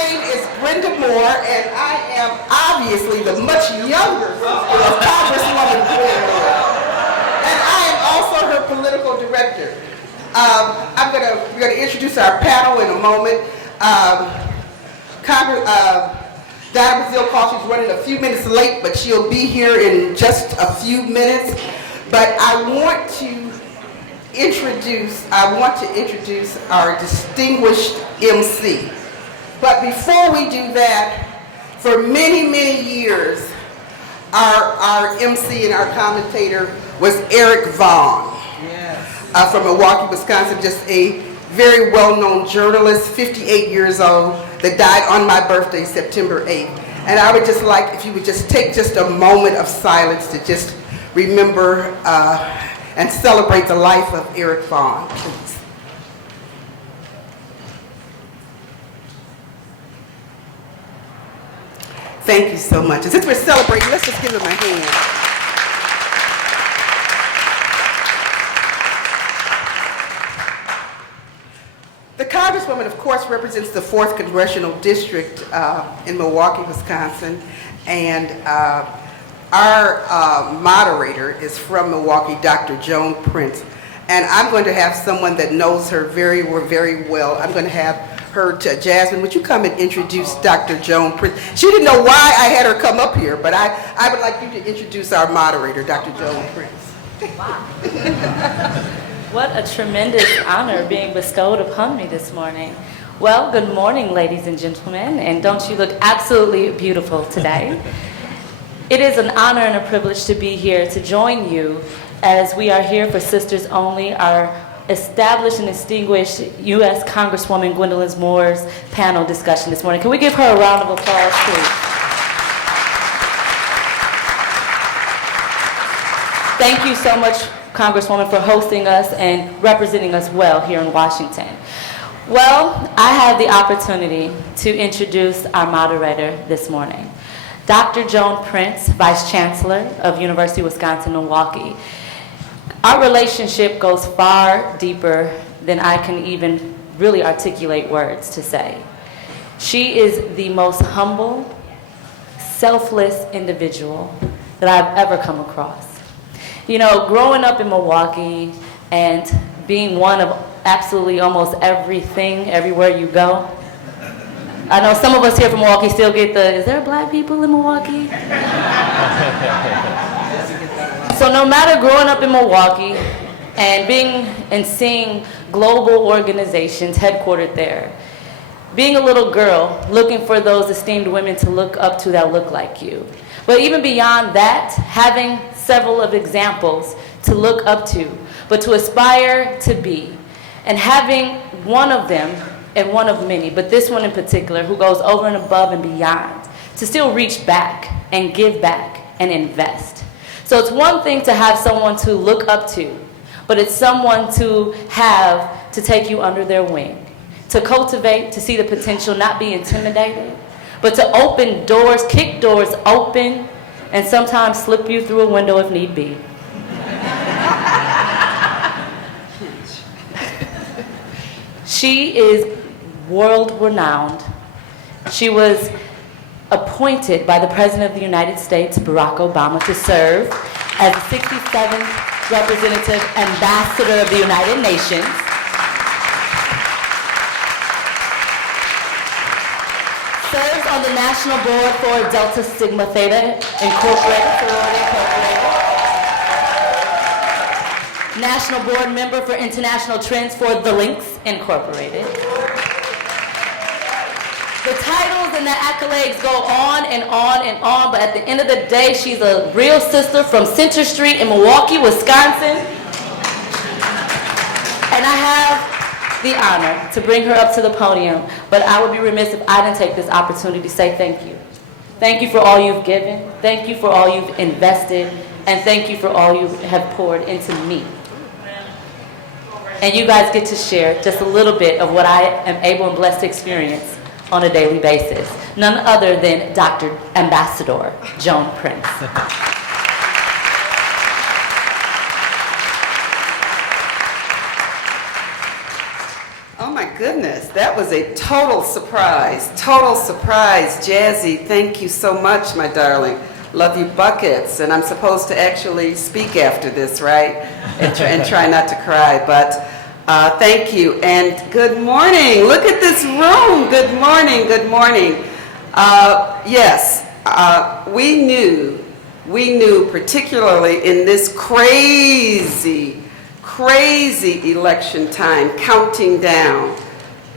name is Brenda Moore, and I am obviously the much younger sister of Congresswoman Brenda Moore. And I am also her political director. We're going to introduce our panel in a moment. Donna Brazile called, she's running a few minutes late, but she'll be here in just a few minutes. But I want to introduce our distinguished MC. But before we do that, for many, many years, our MC and our commentator was Eric Vaughn. Yes. From Milwaukee, Wisconsin, just a very well-known journalist, 58 years old, that died on my birthday, September 8th. And I would just like if you would just take just a moment of silence to just remember and celebrate the life of Eric Vaughn, please. Thank you so much. And since we're celebrating, let's just give him a hand. The Congresswoman, of course, represents the 4th Congressional District in Milwaukee, Wisconsin, and our moderator is from Milwaukee, Dr. Joan Prince, and I'm going to have someone that knows her very, very well. I'm going to have her, Jasmine, would you come and introduce Dr. Joan Prince? She didn't know why I had her come up here, but I would like you to introduce our moderator, Dr. Joan Prince. Wow. What a tremendous honor being bestowed upon me this morning. Well, good morning, ladies and gentlemen, and don't you look absolutely beautiful today. It is an honor and a privilege to be here to join you as we are here for Sisters Only, our established and distinguished U.S. Congresswoman Gwendolyn Moore's panel discussion this morning. Can we give her a round of applause, please? Thank you so much, Congresswoman, for hosting us and representing us well here in Washington. Well, I have the opportunity to introduce our moderator this morning, Dr. Joan Prince, Vice Chancellor of University of Wisconsin-Milwaukee. Our relationship goes far deeper than I can even really articulate words to say. She is the most humble, selfless individual that I've ever come across. You know, growing up in Milwaukee and being one of absolutely almost everything, everywhere you go. I know some of us here from Milwaukee still get the, is there black people in Milwaukee? So no matter growing up in Milwaukee and being and seeing global organizations headquartered there, being a little girl looking for those esteemed women to look up to that look like you. But even beyond that, having several of examples to look up to, but to aspire to be, and having one of them and one of many, but this one in particular, who goes over and above and beyond to still reach back and give back and invest. So it's one thing to have someone to look up to, but it's someone to have to take you under their wing, to cultivate, to see the potential, not be intimidated, but to open doors, kick doors open, and sometimes slip you through a window if need be. She is world-renowned. She was appointed by the President of the United States, Barack Obama, to serve as the 67th Representative Ambassador of the United Nations. Serves on the National Board for Delta Sigma Theta Incorporated, Sorority Incorporated. National Board Member for International Trends for The Links Incorporated. The titles and the accolades go on and on and on, but at the end of the day, she's a real sister from Center Street in Milwaukee, Wisconsin. And I have the honor to bring her up to the podium, but I would be remiss if I didn't take this opportunity to say thank you. Thank you for all you've given, thank you for all you've invested, and thank you for all you have poured into me. And you guys get to share just a little bit of what I am able and blessed to experience on a daily basis. None other than Dr. Ambassador Joan Prince. Oh my goodness, that was a total surprise. Total surprise. Jazzy, thank you so much, my darling. Love you buckets. And I'm supposed to actually speak after this, right? And try not to cry. But thank you. And good morning. Look at this room. Good morning. Good morning. Yes, we knew particularly in this crazy election time, counting down,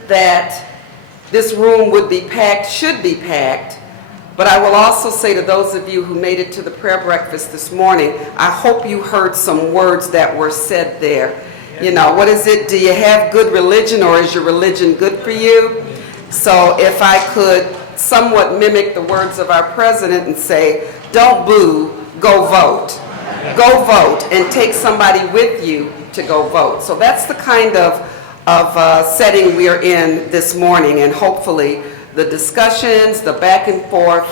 that this room would be packed, should be packed. But I will also say to those of you who made it to the prayer breakfast this morning, I hope you heard some words that were said there. You know, what is it? Do you have good religion, or is your religion good for you? So if I could somewhat mimic the words of our president and say, don't boo, go vote. Go vote and take somebody with you to go vote. So that's the kind of setting we are in this morning, and hopefully the discussions, the back and forth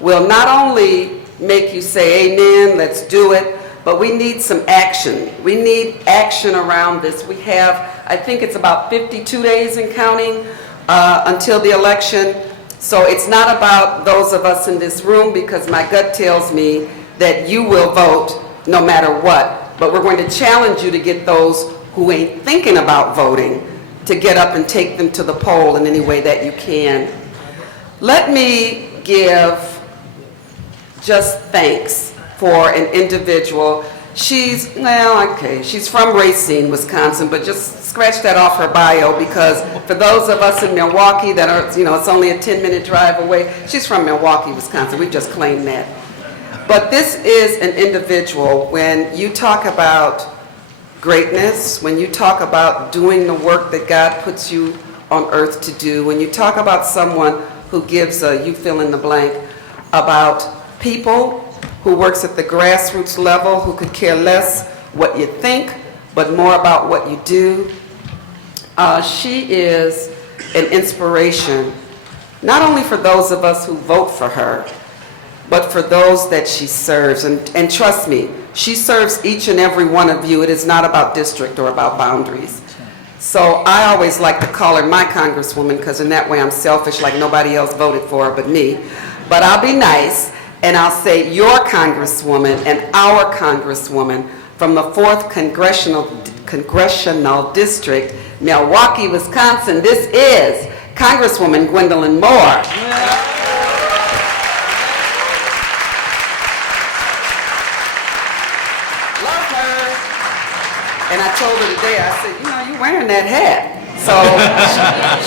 will not only make you say amen, let's do it, but we need some action. We need action around this. We have, I think it's about 52 days and counting until the election. So it's not about those of us in this room, because my gut tells me that you will vote no matter what. But we're going to challenge you to get those who ain't thinking about voting to get up and take them to the poll in any way that you can. Let me give just thanks for an individual. She's from Racine, Wisconsin, but just scratch that off her bio, because for those of us in Milwaukee that are, it's only a 10-minute drive away, she's from Milwaukee, Wisconsin. We've just claimed that. But this is an individual, when you talk about greatness, when you talk about doing the work that God puts you on earth to do, when you talk about someone who gives you fill in the blank, about people, who works at the grassroots level, who could care less what you think, but more about what you do. She is an inspiration, not only for those of us who vote for her, but for those that she serves. And trust me, she serves each and every one of you. It is not about district or about boundaries. So I always like to call her my congresswoman, because in that way I'm selfish, like nobody else voted for her but me. But I'll be nice, and I'll say your congresswoman and our congresswoman from the 4th Congressional District, Milwaukee, Wisconsin. This is Congresswoman Gwendolyn Moore. Love her. And I told her today, I said, you're wearing that hat. So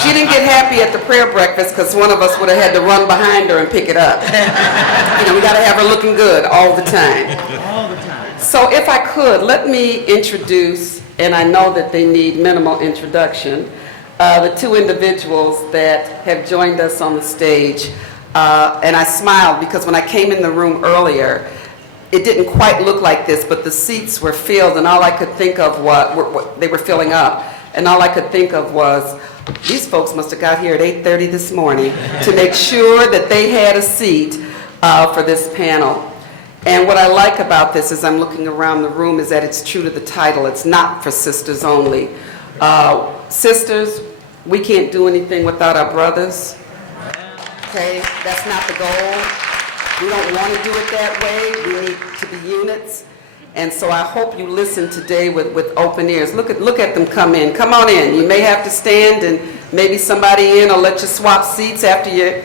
she didn't get happy at the prayer breakfast, because one of us would have had to run behind her and pick it up. We got to have her looking good all the time. All the time. So if I could, let me introduce, and I know that they need minimal introduction, the two individuals that have joined us on the stage. And I smiled, because when I came in the room earlier, it didn't quite look like this, but the seats were filled, and all I could think of was, they were filling up. And all I could think of was, these folks must have got here at 8:30 this morning to make sure that they had a seat for this panel. And what I like about this, as I'm looking around the room, is that it's true to the title. It's not for sisters only. Sisters, we can't do anything without our brothers. Okay, that's not the goal. We don't want to do it that way. We need to be units. And so I hope you listen today with open ears. Look at them come in. Come on in. You may have to stand, and maybe somebody in will let you swap seats after your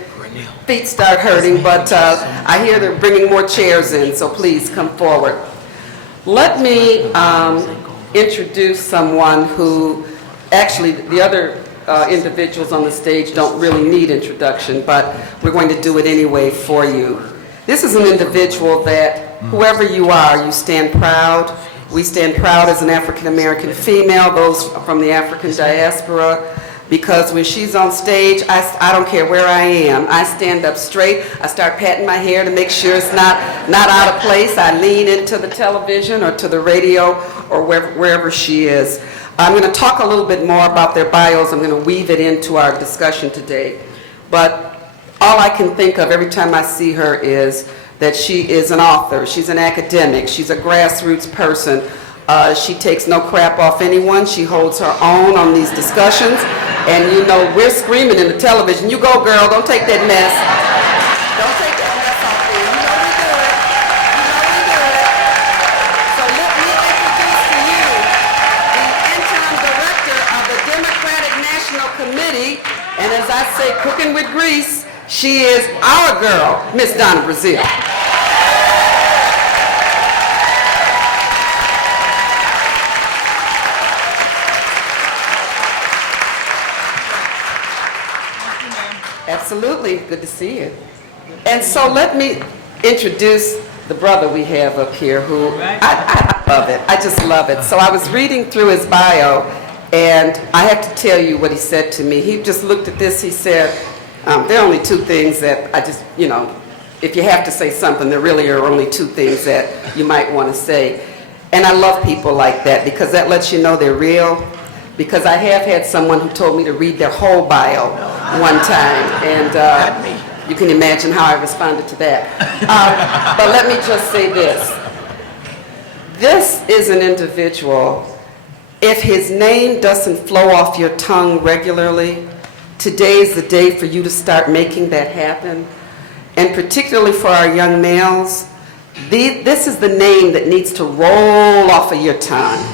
feet start hurting. But I hear they're bringing more chairs in, so please come forward. Let me introduce someone who, actually, the other individuals on the stage don't really need introduction, but we're going to do it anyway for you. This is an individual that, whoever you are, you stand proud. We stand proud as an African-American female, those from the African diaspora, because when she's on stage, I don't care where I am. I stand up straight. I start patting my hair to make sure it's not out of place. I lean into the television or to the radio or wherever she is. I'm going to talk a little bit more about their bios. I'm going to weave it into our discussion today. But all I can think of every time I see her is that she is an author, she's an academic, she's a grassroots person. She takes no crap off anyone. She holds her own on these discussions. And you know, we're screaming in the television, you go girl, don't take that mess. Don't take that mess off there. You know we do it. You know we do it. So let me introduce to you the interim director of the Democratic National Committee. And as I say, cooking with grease, she is our girl, Miss Donna Brazile. Absolutely. Good to see you. And so let me introduce the brother we have up here who, I love it. I just love it. So I was reading through his bio, and I have to tell you what he said to me. He just looked at this. He said, there are only two things that I just, you know, if you have to say something, there really are only two things that you might want to say. And I love people like that because that lets you know they're real. Because I have had someone who told me to read their whole bio one time, and you can imagine how I responded to that. But let me just say this. This is an individual, if his name doesn't flow off your tongue regularly, today's the day for you to start making that happen. And particularly for our young males, this is the name that needs to roll off of your tongue.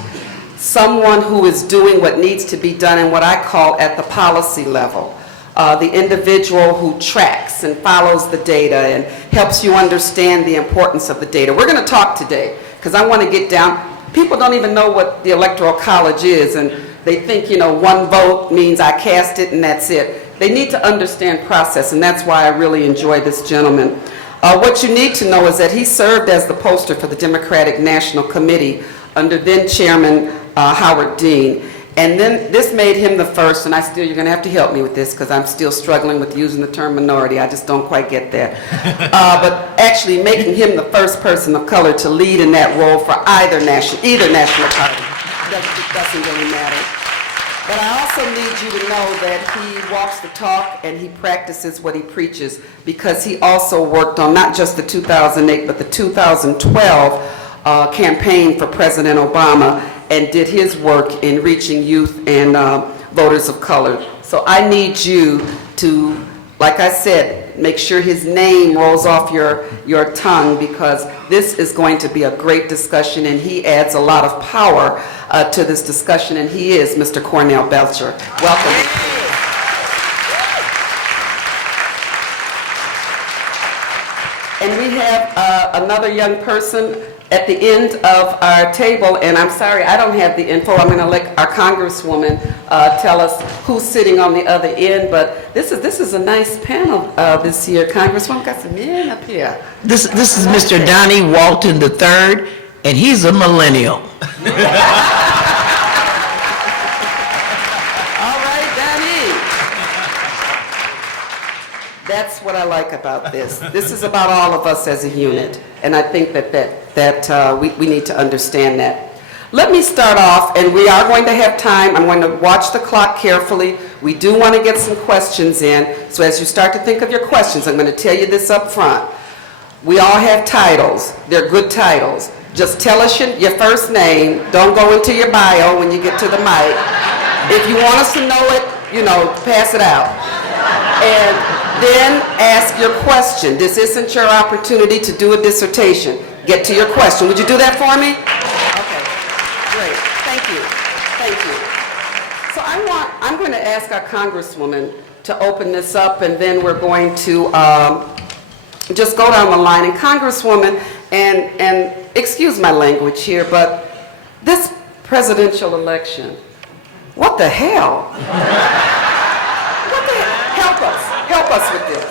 Someone who is doing what needs to be done in what I call at the policy level. The individual who tracks and follows the data and helps you understand the importance of the data. We're going to talk today because I want to get down. People don't even know what the Electoral College is, and they think, you know, one vote means I cast it and that's it. They need to understand process, and that's why I really enjoy this gentleman. What you need to know is that he served as the poster for the Democratic National Committee under then Chairman Howard Dean. And then this made him the first, and you're going to have to help me with this because I'm still struggling with using the term minority. I just don't quite get that. But actually making him the first person of color to lead in that role for either national party. It doesn't really matter. But I also need you to know that he walks the talk and he practices what he preaches because he also worked on not just the 2008 but the 2012 campaign for President Obama and did his work in reaching youth and voters of color. So I need you to, like I said, make sure his name rolls off your tongue because this is going to be a great discussion and he adds a lot of power to this discussion, and he is Mr. Cornell Belcher. Welcome. And we have another young person at the end of our table, and I'm sorry, I don't have the info. I'm going to let our Congresswoman tell us who's sitting on the other end, but this is a nice panel this year. Congresswoman, got some men up here. This is Mr. Donnie Walton III, and he's a millennial. All right, Donnie. That's what I like about this. This is about all of us as a unit, and I think that we need to understand that. Let me start off, and we are going to have time. I'm going to watch the clock carefully. We do want to get some questions in, so as you start to think of your questions, I'm going to tell you this up front. We all have titles. They're good titles. Just tell us your first name. Don't go into your bio when you get to the mic. If you want us to know it, you know, pass it out. And then ask your question. This isn't your opportunity to do a dissertation. Get to your question. Would you do that for me? Okay, great. Thank you. So I'm going to ask our Congresswoman to open this up, and then we're going to just go down the line. And Congresswoman, and excuse my language here, but this presidential election, what the hell? What the hell? Help us with this.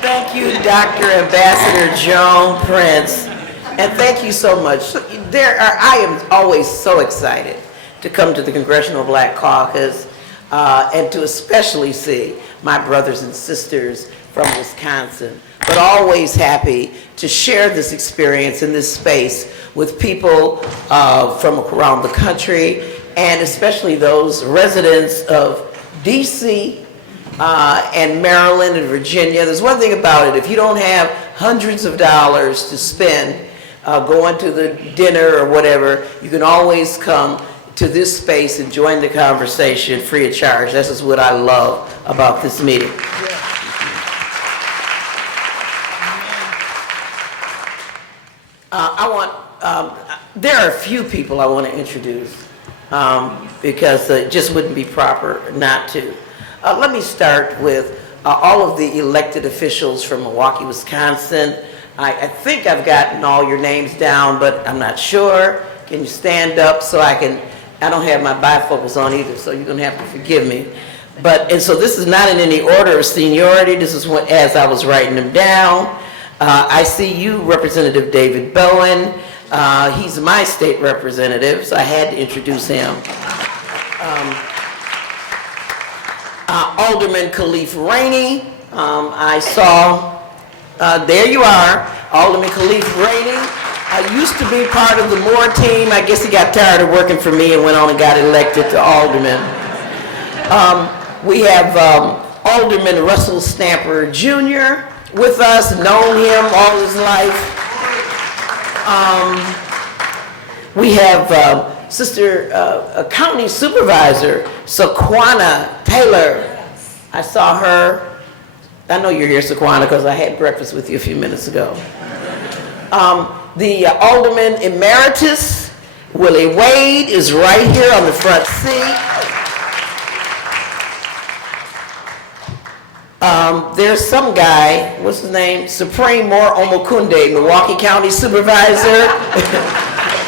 Thank you, Dr. Ambassador Joan Prince, and thank you so much. I am always so excited to come to the Congressional Black Caucus and to especially see my brothers and sisters from Wisconsin, but always happy to share this experience in this space with people from around the country, and especially those residents of DC and Maryland and Virginia. There's one thing about it: if you don't have hundreds of dollars to spend going to the dinner or whatever, you can always come to this space and join the conversation free of charge. This is what I love about this meeting. There are a few people I want to introduce because it just wouldn't be proper not to. Let me start with all of the elected officials from Milwaukee, Wisconsin. I think I've gotten all your names down, but I'm not sure. Can you stand up so I don't have my bifocals on either, so you're going to have to forgive me. And so this is not in any order of seniority. This is as I was writing them down. I see you, Representative David Bowen. He's my state representative, so I had to introduce him. Alderman Khalif Rainey. I saw, there you are, Alderman Khalif Rainey. Used to be part of the Moore team. I guess he got tired of working for me and went on and got elected to alderman. We have Alderman Russell Stamper Jr. with us, known him all his life. We have County Supervisor Saquana Taylor. I saw her. I know you're here, Saquana, because I had breakfast with you a few minutes ago. The Alderman Emeritus, Willie Wade, is right here on the front seat. There's some guy, what's his name? Supreme Moore Omokunde, Milwaukee County Supervisor.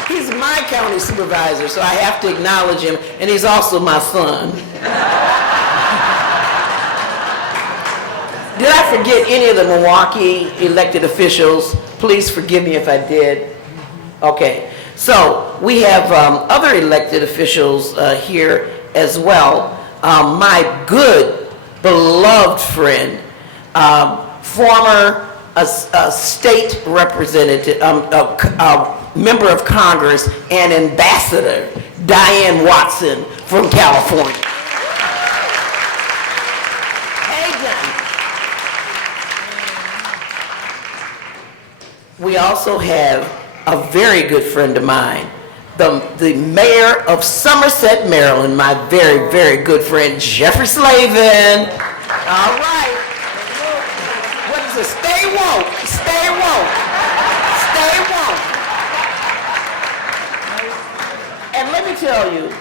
He's my county supervisor, so I have to acknowledge him, and he's also my son. Did I forget any of the Milwaukee elected officials? Please forgive me if I did. Okay, so we have other elected officials here as well. My good, beloved friend, former state representative, member of Congress, and ambassador, Diane Watson from California. We also have a very good friend of mine, the mayor of Somerset, Maryland, my very, very good friend, Jeffrey Slavin. All right. What is it? Stay woke. Stay woke. Stay woke. And let me tell you,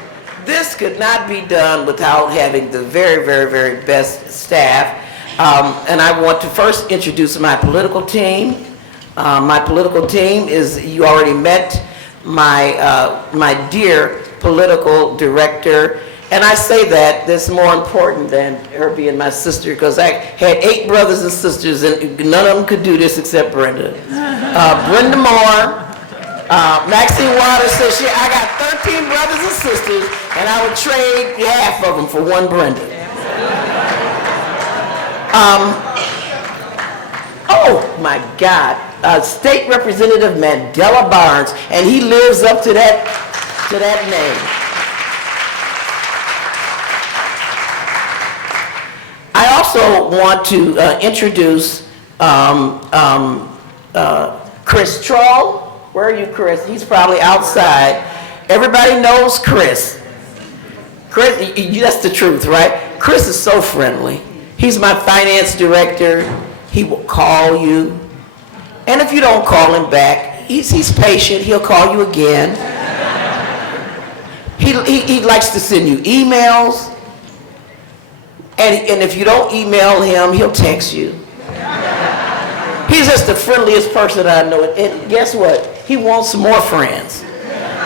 this could not be done without having the very, very, very best staff. And I want to first introduce my political team. My political team is, you already met my dear political director, and I say that's more important than her being my sister, because I had 8 brothers and sisters, and none of them could do this except Brenda. Brenda Moore, Maxine Waters says, I got 13 brothers and sisters, and I would trade half of them for one Brenda. Oh my God. State Representative Mandela Barnes, and he lives up to that name. I also want to introduce Chris Troll. Where are you, Chris? He's probably outside. Everybody knows Chris. Chris, that's the truth, right? Chris is so friendly. He's my finance director. He will call you. And if you don't call him back, he's patient. He'll call you again. He likes to send you emails. And if you don't email him, he'll text you. He's just the friendliest person I know. And guess what? He wants more friends.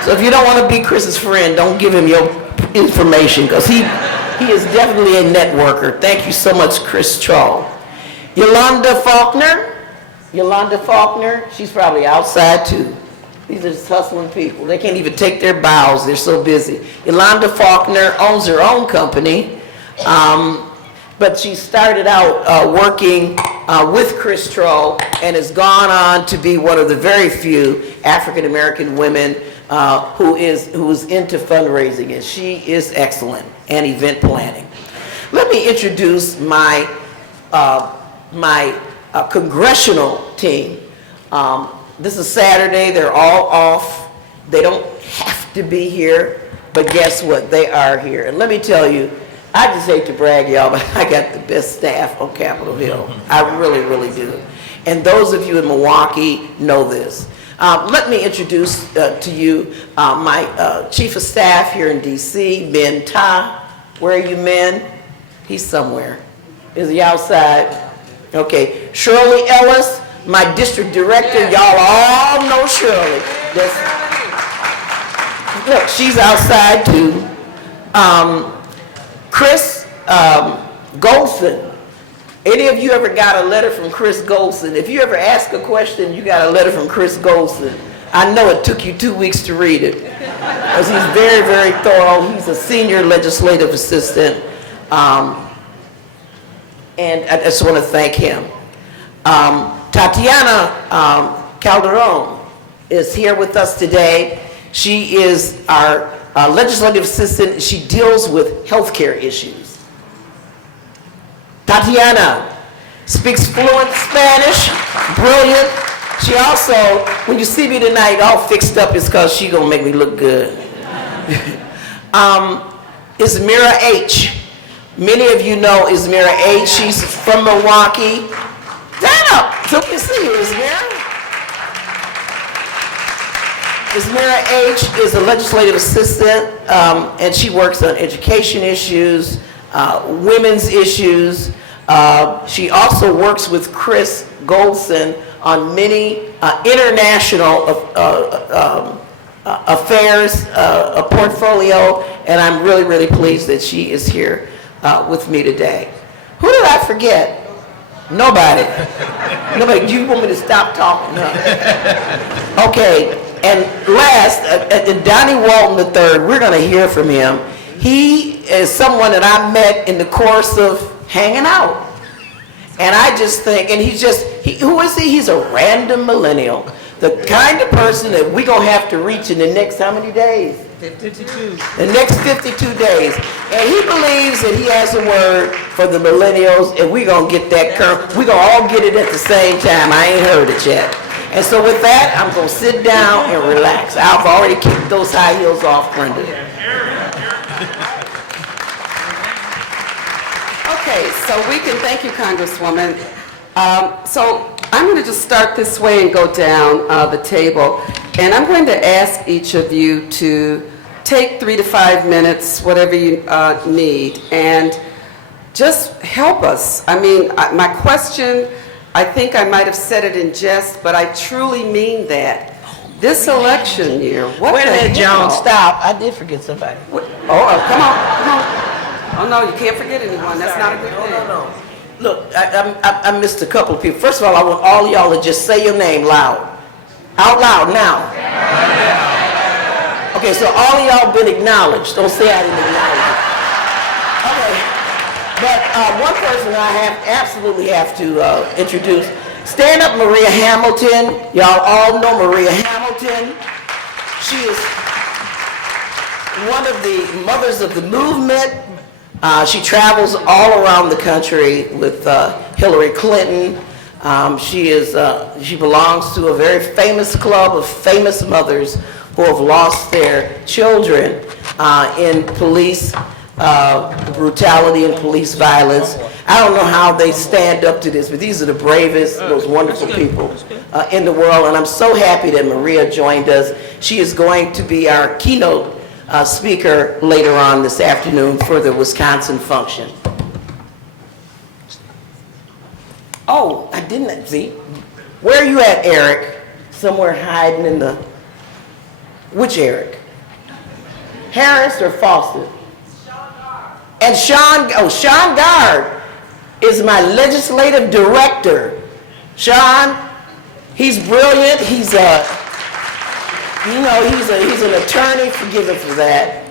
So if you don't want to be Chris's friend, don't give him your information, because he is definitely a networker. Thank you so much, Chris Troll. Yolanda Faulkner, she's probably outside too. These are just hustling people. They can't even take their bows. They're so busy. Yolanda Faulkner owns her own company, but she started out working with Chris Troll and has gone on to be one of the very few African-American women who is into fundraising, and she is excellent, and event planning. Let me introduce my congressional team. This is Saturday. They're all off. They don't have to be here. but guess what? They are here. And let me tell you, I just hate to brag, y'all, but I got the best staff on Capitol Hill. I really, really do. And those of you in Milwaukee know this. Let me introduce to you my Chief of Staff here in D.C., Ben Ta. Where are you, men? He's somewhere. Is he outside? Okay. Shirley Ellis, my District Director. Y'all all know Shirley. Look, she's outside too. Chris Goldson. Any of you ever got a letter from Chris Goldson? If you ever ask a question, you got a letter from Chris Goldson. I know it took you 2 weeks to read it, because he's very, very thorough. He's a senior legislative assistant, and I just want to thank him. Tatiana Calderon is here with us today. She is our legislative assistant. She deals with healthcare issues. Tatiana speaks fluent Spanish, brilliant. She also, when you see me tonight all fixed up, it's because she's going to make me look good. Ismira H. Many of you know Ismira H. She's from Milwaukee. Stand up so we can see you, Ismira. Ismira H. is a legislative assistant, and she works on education issues, women's issues. She also works with Chris Goldson on many international affairs, a portfolio, and I'm really, really pleased that she is here with me today. Who did I forget? Nobody. Nobody. Do you want me to stop talking? No. Okay, and last, Donnie Walton III, we're going to hear from him. He is someone that I met in the course of hanging out. And I just think, and who is he? He's a random millennial. The kind of person that we're going to have to reach in the next how many days? 52. The next 52 days. And he believes that he has a word for the millennials, and we're going to get that curve. We're going to all get it at the same time. I ain't heard it yet. And so with that, I'm going to sit down and relax. I've already kicked those high heels off, Brenda. Okay, so we can thank you, Congresswoman. So I'm going to just start this way and go down the table. And I'm going to ask each of you to take 3 to 5 minutes, whatever you need, and just help us. I mean, my question, I think I might have said it in jest, but I truly mean that. This election year, what Wait a the minute, hell? Joan, stop. I did forget somebody. Come on. Oh, no, you can't forget anyone. That's not a good thing. No. Look, I missed a couple of people. First of all, I want all y'all to just say your name loud. Out loud now. Okay, so all of y'all been acknowledged. Don't say I didn't acknowledge you. Okay. But one person I absolutely have to introduce. Stand up, Maria Hamilton. Y'all all know Maria Hamilton. She is one of the mothers of the movement. She travels all around the country with Hillary Clinton. She belongs to a very famous club of famous mothers who have lost their children in police brutality and police violence. I don't know how they stand up to this, but these are the bravest, most wonderful people in the world, and I'm so happy that Maria joined us. She is going to be our keynote speaker later on this afternoon for the Wisconsin function. Oh, I didn't see. Where are you at, Eric? Somewhere hiding in the... Which Eric? Harris or Foster? And Sean Gard is my legislative director. Sean, he's brilliant. He's an attorney, forgive him for that.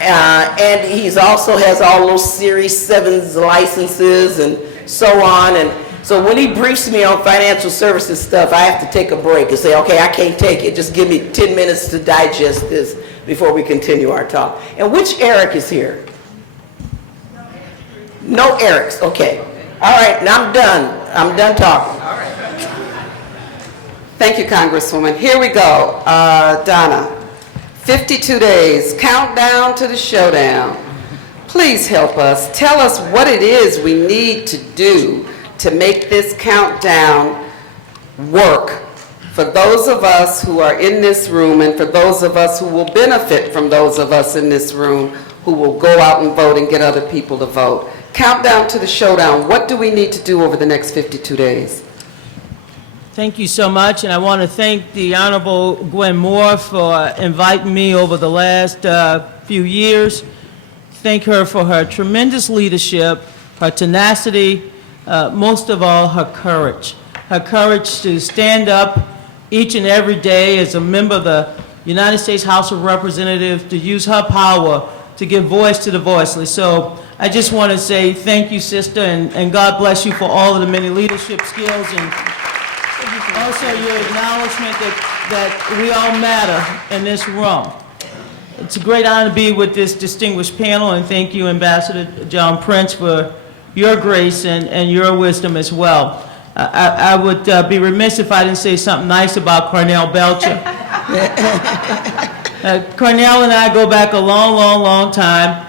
And he's also has all those Series 7s licenses and so on. And so when he briefs me on financial services stuff, I have to take a break and say, okay, I can't take it. Just give me 10 minutes to digest this before we continue our talk. And which Eric is here? No Erics, okay. All right, now I'm done. I'm done talking. All right. Thank you, Congresswoman. Here we go. Donna, 52 days, countdown to the showdown. Please help us. Tell us what it is we need to do to make this countdown work for those of us who are in this room and for those of us who will benefit from those of us in this room who will go out and vote and get other people to vote. Countdown to the showdown. What do we need to do over the next 52 days? Thank you so much, and I want to thank the Honorable Gwen Moore for inviting me over the last few years. Thank her for her tremendous leadership, her tenacity, most of all, her courage. Her courage to stand up each and every day as a member of the United States House of Representatives, to use her power to give voice to the voiceless. So I just want to say thank you, sister, and God bless you for all of the many leadership skills, and also your acknowledgement that we all matter in this room. It's a great honor to be with this distinguished panel, and thank you, Ambassador John Prince, for your grace and your wisdom as well. I would be remiss if I didn't say something nice about Cornell Belcher. Cornell and I go back a long, long, long time.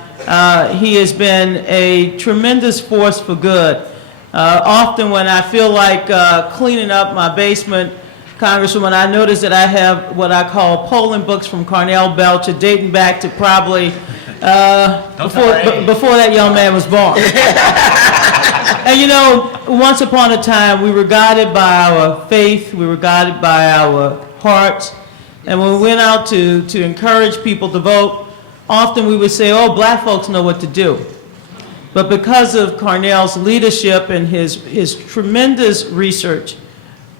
He has been a tremendous force for good. Often when I feel like cleaning up my basement, Congresswoman, I notice that I have what I call polling books from Cornell Belcher dating back to probably before that young man was born. And you know, once upon a time, we were guided by our faith, we were guided by our hearts, and when we went out to encourage people to vote, often we would say, oh, black folks know what to do. But because of Cornell's leadership and his tremendous research,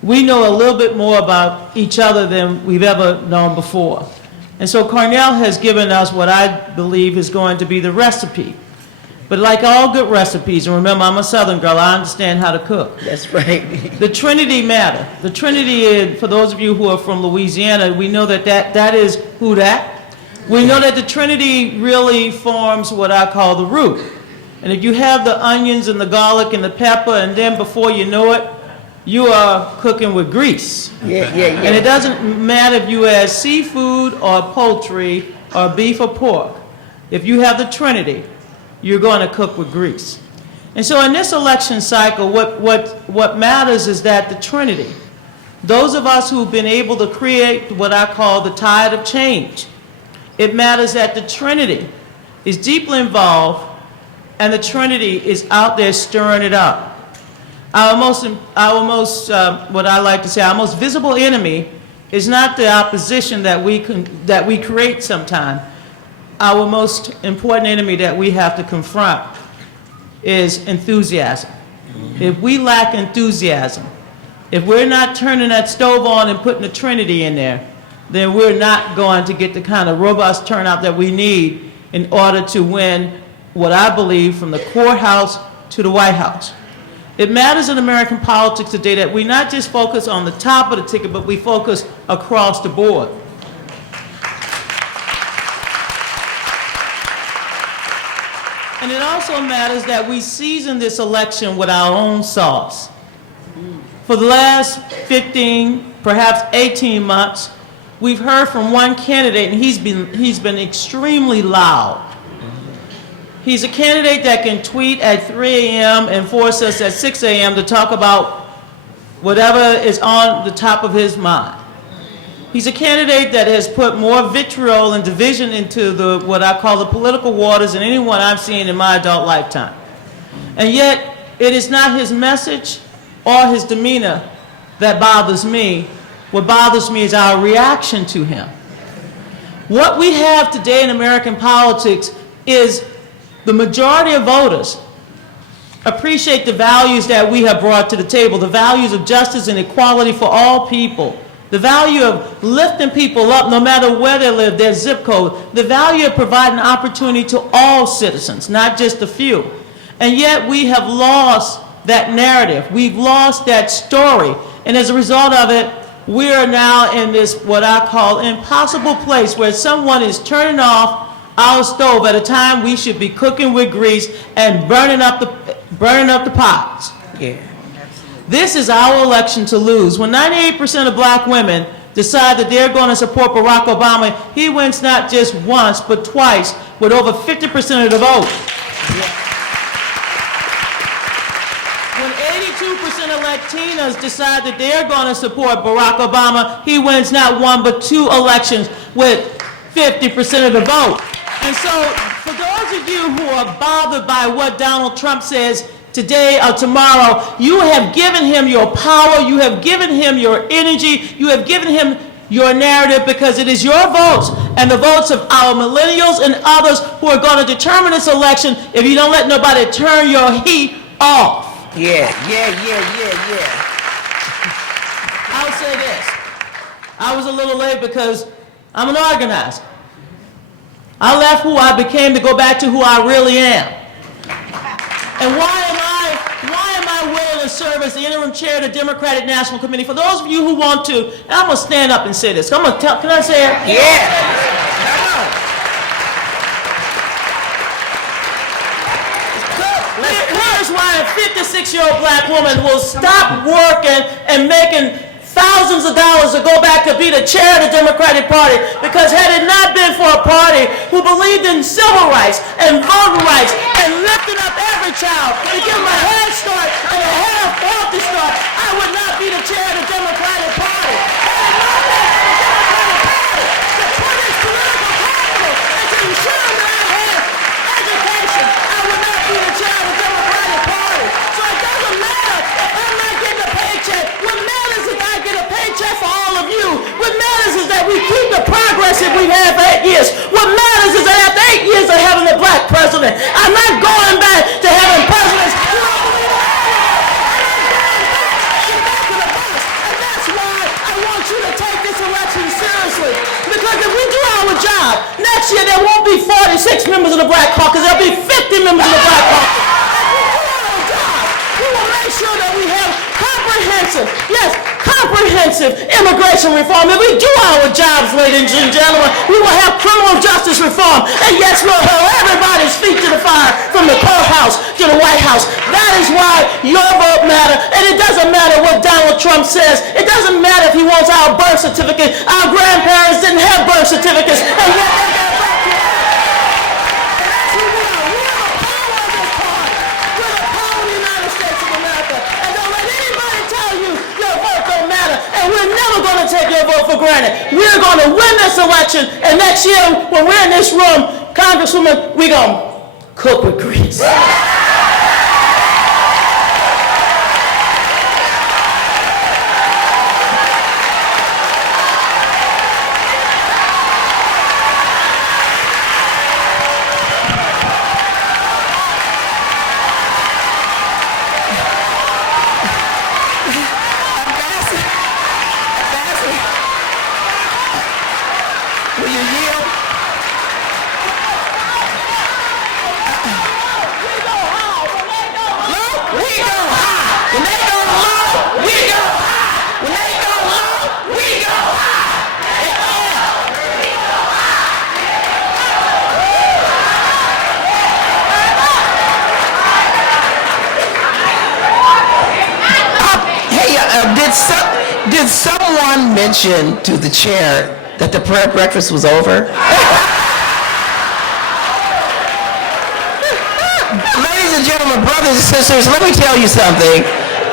we know a little bit more about each other than we've ever known before. And so Cornell has given us what I believe is going to be the recipe. But like all good recipes, and remember, I'm a Southern girl, I understand how to cook. That's right. The Trinity matter. The Trinity, for those of you who are from Louisiana, we know that is who that. We know that the Trinity really forms what I call the root. And if you have the onions and the garlic and the pepper, and then before you know it, you are cooking with grease. Yeah. And it doesn't matter if you add seafood or poultry or beef or pork. If you have the Trinity, you're going to cook with grease. And so in this election cycle, what matters is that the Trinity, those of us who've been able to create what I call the tide of change, it matters that the Trinity is deeply involved and the Trinity is out there stirring it up. Our most, what I like to say, our most visible enemy is not the opposition that we create sometime. Our most important enemy that we have to confront is enthusiasm. If we lack enthusiasm, if we're not turning that stove on and putting the Trinity in there, then we're not going to get the kind of robust turnout that we need in order to win what I believe from the courthouse to the White House. It matters in American politics today that we not just focus on the top of the ticket, but we focus across the board. And it also matters that we season this election with our own sauce. For the last 15, perhaps 18 months, we've heard from one candidate, and he's been extremely loud. He's a candidate that can tweet at 3 a.m. and force us at 6 a.m. to talk about whatever is on the top of his mind. He's a candidate that has put more vitriol and division into what I call the political waters than anyone I've seen in my adult lifetime. And yet, it is not his message or his demeanor that bothers me. What bothers me is our reaction to him. What we have today in American politics is the majority of voters appreciate the values that we have brought to the table, the values of justice and equality for all people, the value of lifting people up no matter where they live, their zip code, the value of providing opportunity to all citizens, not just a few. And yet we have lost that narrative. We've lost that story. And as a result of it, we are now in this, what I call, impossible place where someone is turning off our stove at a time we should be cooking with grease and burning up the pots. Yeah. This is our election to lose. When 98% of black women decide that they're going to support Barack Obama, he wins not just once, but twice, with over 50% of the vote. When 82% of Latinas decide that they're going to support Barack Obama, he wins not one, but 2 elections with 50% of the vote. And so, for those of you who are bothered by what Donald Trump says today or tomorrow, you have given him your power, you have given him your energy, you have given him your narrative, because it is your votes and the votes of our millennials and others who are going to determine this election if you don't let nobody turn your heat off. Yeah. I'll say this. I was a little late because I'm an organizer. I left who I became to go back to who I really am. And why am I willing to serve as the interim chair of the Democratic National Committee? For those of you who want to, and I'm going to stand up and say this. Can I say it? Yeah. Here's why a 56-year-old black woman will stop working and making thousands of dollars to go back to be the chair of the Democratic Party, because had it not been for a party who believed in civil rights and voting rights and lifting up every child to give them a head start and a healthy start, I would not be the chair of the Democratic Party. Had it not been for the Democratic Party to put its political capital and to ensure that I have education, I would not be the chair of the Democratic Party. So it doesn't matter if I'm not getting a paycheck. What matters is I get a paycheck for all of you. What matters is that we keep the progress that we've had for 8 years. What matters is that after 8 years of having a black president, I'm not going back to having presidents who don't believe in I'm not going back to the bus. And that's why I want you to take this election seriously. Because if we do our job, next year there won't be 46 members of the Black Caucus. There'll be 50 members of the Black Caucus. If we do our job, we will make sure that we have comprehensive immigration reform. If we do our jobs, ladies and gentlemen, we will have criminal justice reform. And yes, we'll hold everybody's feet to the fire from the courthouse to the White House. That is why your vote matters. And it doesn't matter what Donald Trump says. It doesn't matter if he wants our birth certificate. Our grandparents didn't have birth certificates. And yet they got back to us. And that's who we are. We are the power of this party. We're the power of the United States of America. And don't let anybody tell you your vote don't matter. And we're never going to take your vote for granted. We're going to win this election. And next year, when we're in this room, Congresswoman, we're going to cook with grease. Will you yield? Did someone mention to the chair that the prayer breakfast was over? Ladies and gentlemen, brothers and sisters, let me tell you something.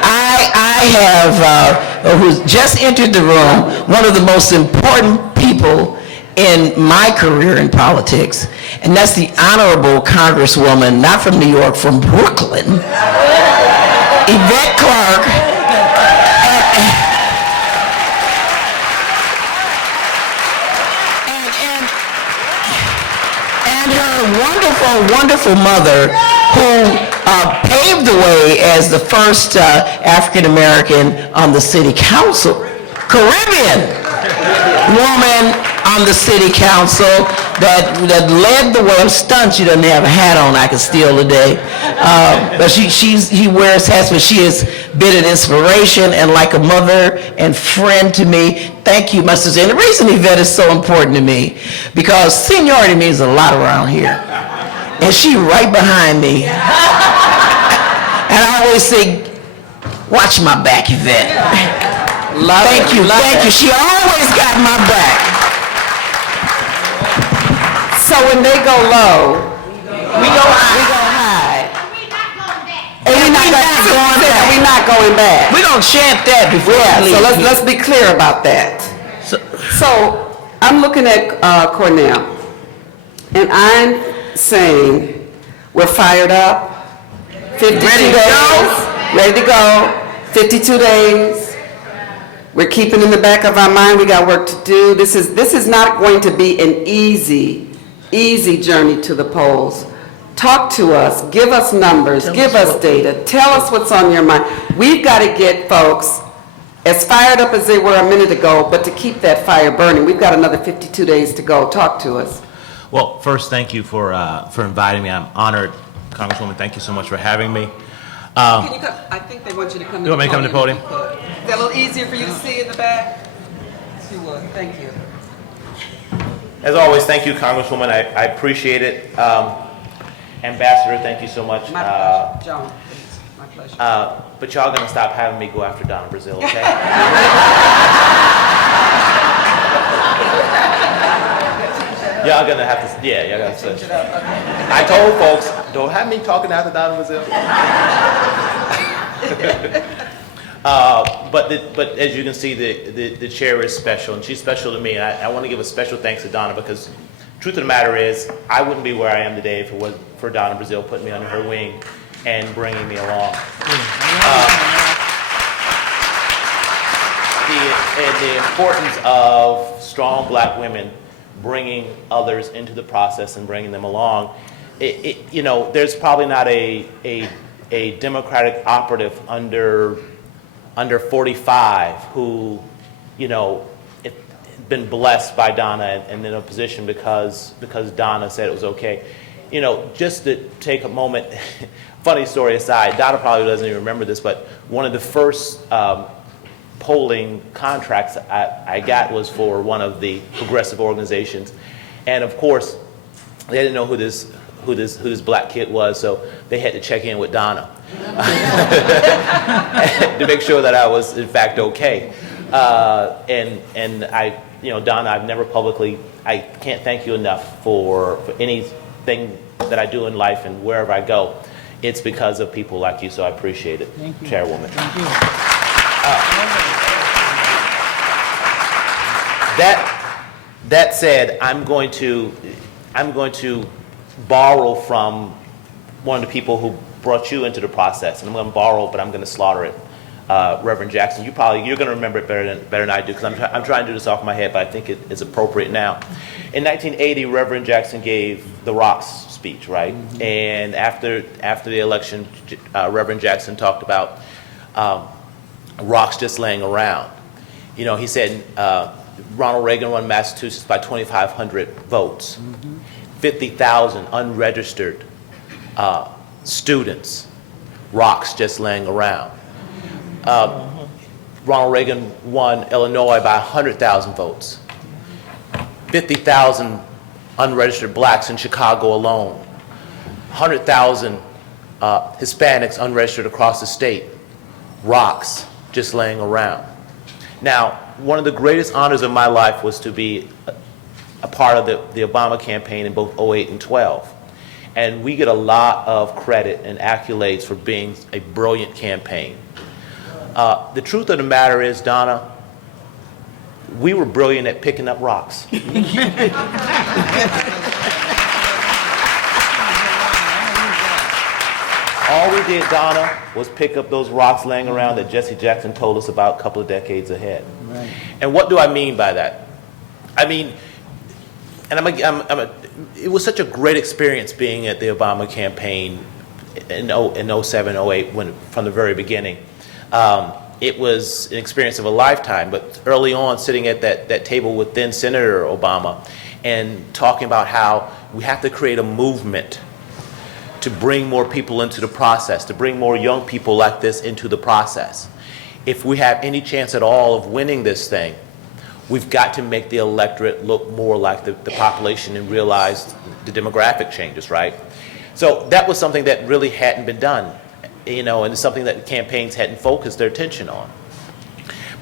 I have, who's just entered the room, one of the most important people in my career in politics, and that's the Honorable Congresswoman, not from New York, from Brooklyn, Yvette Clarke. Wonderful mother who paved the way as the first African-American on the city council, Caribbean woman on the city council that led the way. I'm stunned she doesn't have a hat on I could steal today. But he wears hats, but she has been an inspiration and like a mother and friend to me. Thank you, my sister. And the reason Yvette is so important to me, because seniority means a lot around here. And she right behind me. And I always say, watch my back, Yvette. Thank you. She always got my back. So when they go low, We go high. we go high. And we're not going back. We're not going back. We're going to chant that before Yeah, we so leave. let's be clear about that. So I'm looking at Cornell, and I'm saying we're fired up, 52 Ready to days, go? ready to go, 52 days. We're keeping in the back of our mind, we got work to do. This is not going to be an easy journey to the polls. Talk to us, give us numbers, give us data, tell us what's on your mind. We've got to get folks as fired up as they were a minute ago, but to keep that fire burning. We've got another 52 days to go. Talk to us. Well, first, thank you for inviting me. I'm honored. Congresswoman, thank you so much for having me. Can you come? I think they want you to come to the podium. You want me to come to the podium? if you could. Is that a little easier for you to see in the back? If you would, thank you. As always, thank you, Congresswoman. I appreciate it. Ambassador, thank you so much. My pleasure. Joan, please. My pleasure. But y'all gonna stop having me go after Donna Brazile, okay? Y'all gonna have to, yeah, y'all gotta switch. I told folks, don't have me talking after Donna Brazile. But as you can see, the chair is special, and she's special to me. And I want to give a special thanks to Donna, because truth of the matter is, I wouldn't be where I am today if it wasn't for Donna Brazile putting me under her wing and bringing me along. The importance of strong black women bringing others into the process and bringing them along. You know, there's probably not a Democratic operative under 45 who, you know, been blessed by Donna and in a position because Donna said it was okay. You know, just to take a moment, funny story aside, Donna probably doesn't even remember this, but one of the first polling contracts I got was for one of the progressive organizations, and of course, they didn't know who this black kid was, so they had to check in with Donna to make sure that I was in fact okay. And I, you know, Donna, I've never publicly, I can't thank you enough for anything that I do in life and wherever I go. It's because of people like you, so I appreciate it, Thank you. Chairwoman. Thank you. That said, I'm going to borrow from one of the people who brought you into the process, and I'm going to borrow, but I'm going to slaughter it. Reverend Jackson, you're going to remember it better than I do, because I'm trying to do this off my head, but I think it is appropriate now. In 1980, Reverend Jackson gave the Rocks speech, right? Mm-hmm. And after the election, Reverend Jackson talked about rocks just laying around. You know, he said Ronald Reagan won Massachusetts by 2,500 votes, 50,000 unregistered students, rocks just laying around. Ronald Reagan won Illinois by 100,000 votes, 50,000 unregistered blacks in Chicago alone, 100,000 Hispanics unregistered across the state, rocks just laying around. Now, one of the greatest honors of my life was to be a part of the Obama campaign in both 08 and 12. And we get a lot of credit and accolades for being a brilliant campaign. The truth of the matter is, Donna, we were brilliant at picking up rocks. All we did, Donna, was pick up those rocks laying around that Jesse Jackson told us about a couple of decades ahead. Right. And what do I mean by that? I mean, and it was such a great experience being at the Obama campaign in 07, 08, from the very beginning. It was an experience of a lifetime, but early on, sitting at that table with then Senator Obama and talking about how we have to create a movement to bring more people into the process, to bring more young people like this into the process. If we have any chance at all of winning this thing, we've got to make the electorate look more like the population and realize the demographic changes, right? So that was something that really hadn't been done, you know, and it's something that campaigns hadn't focused their attention on.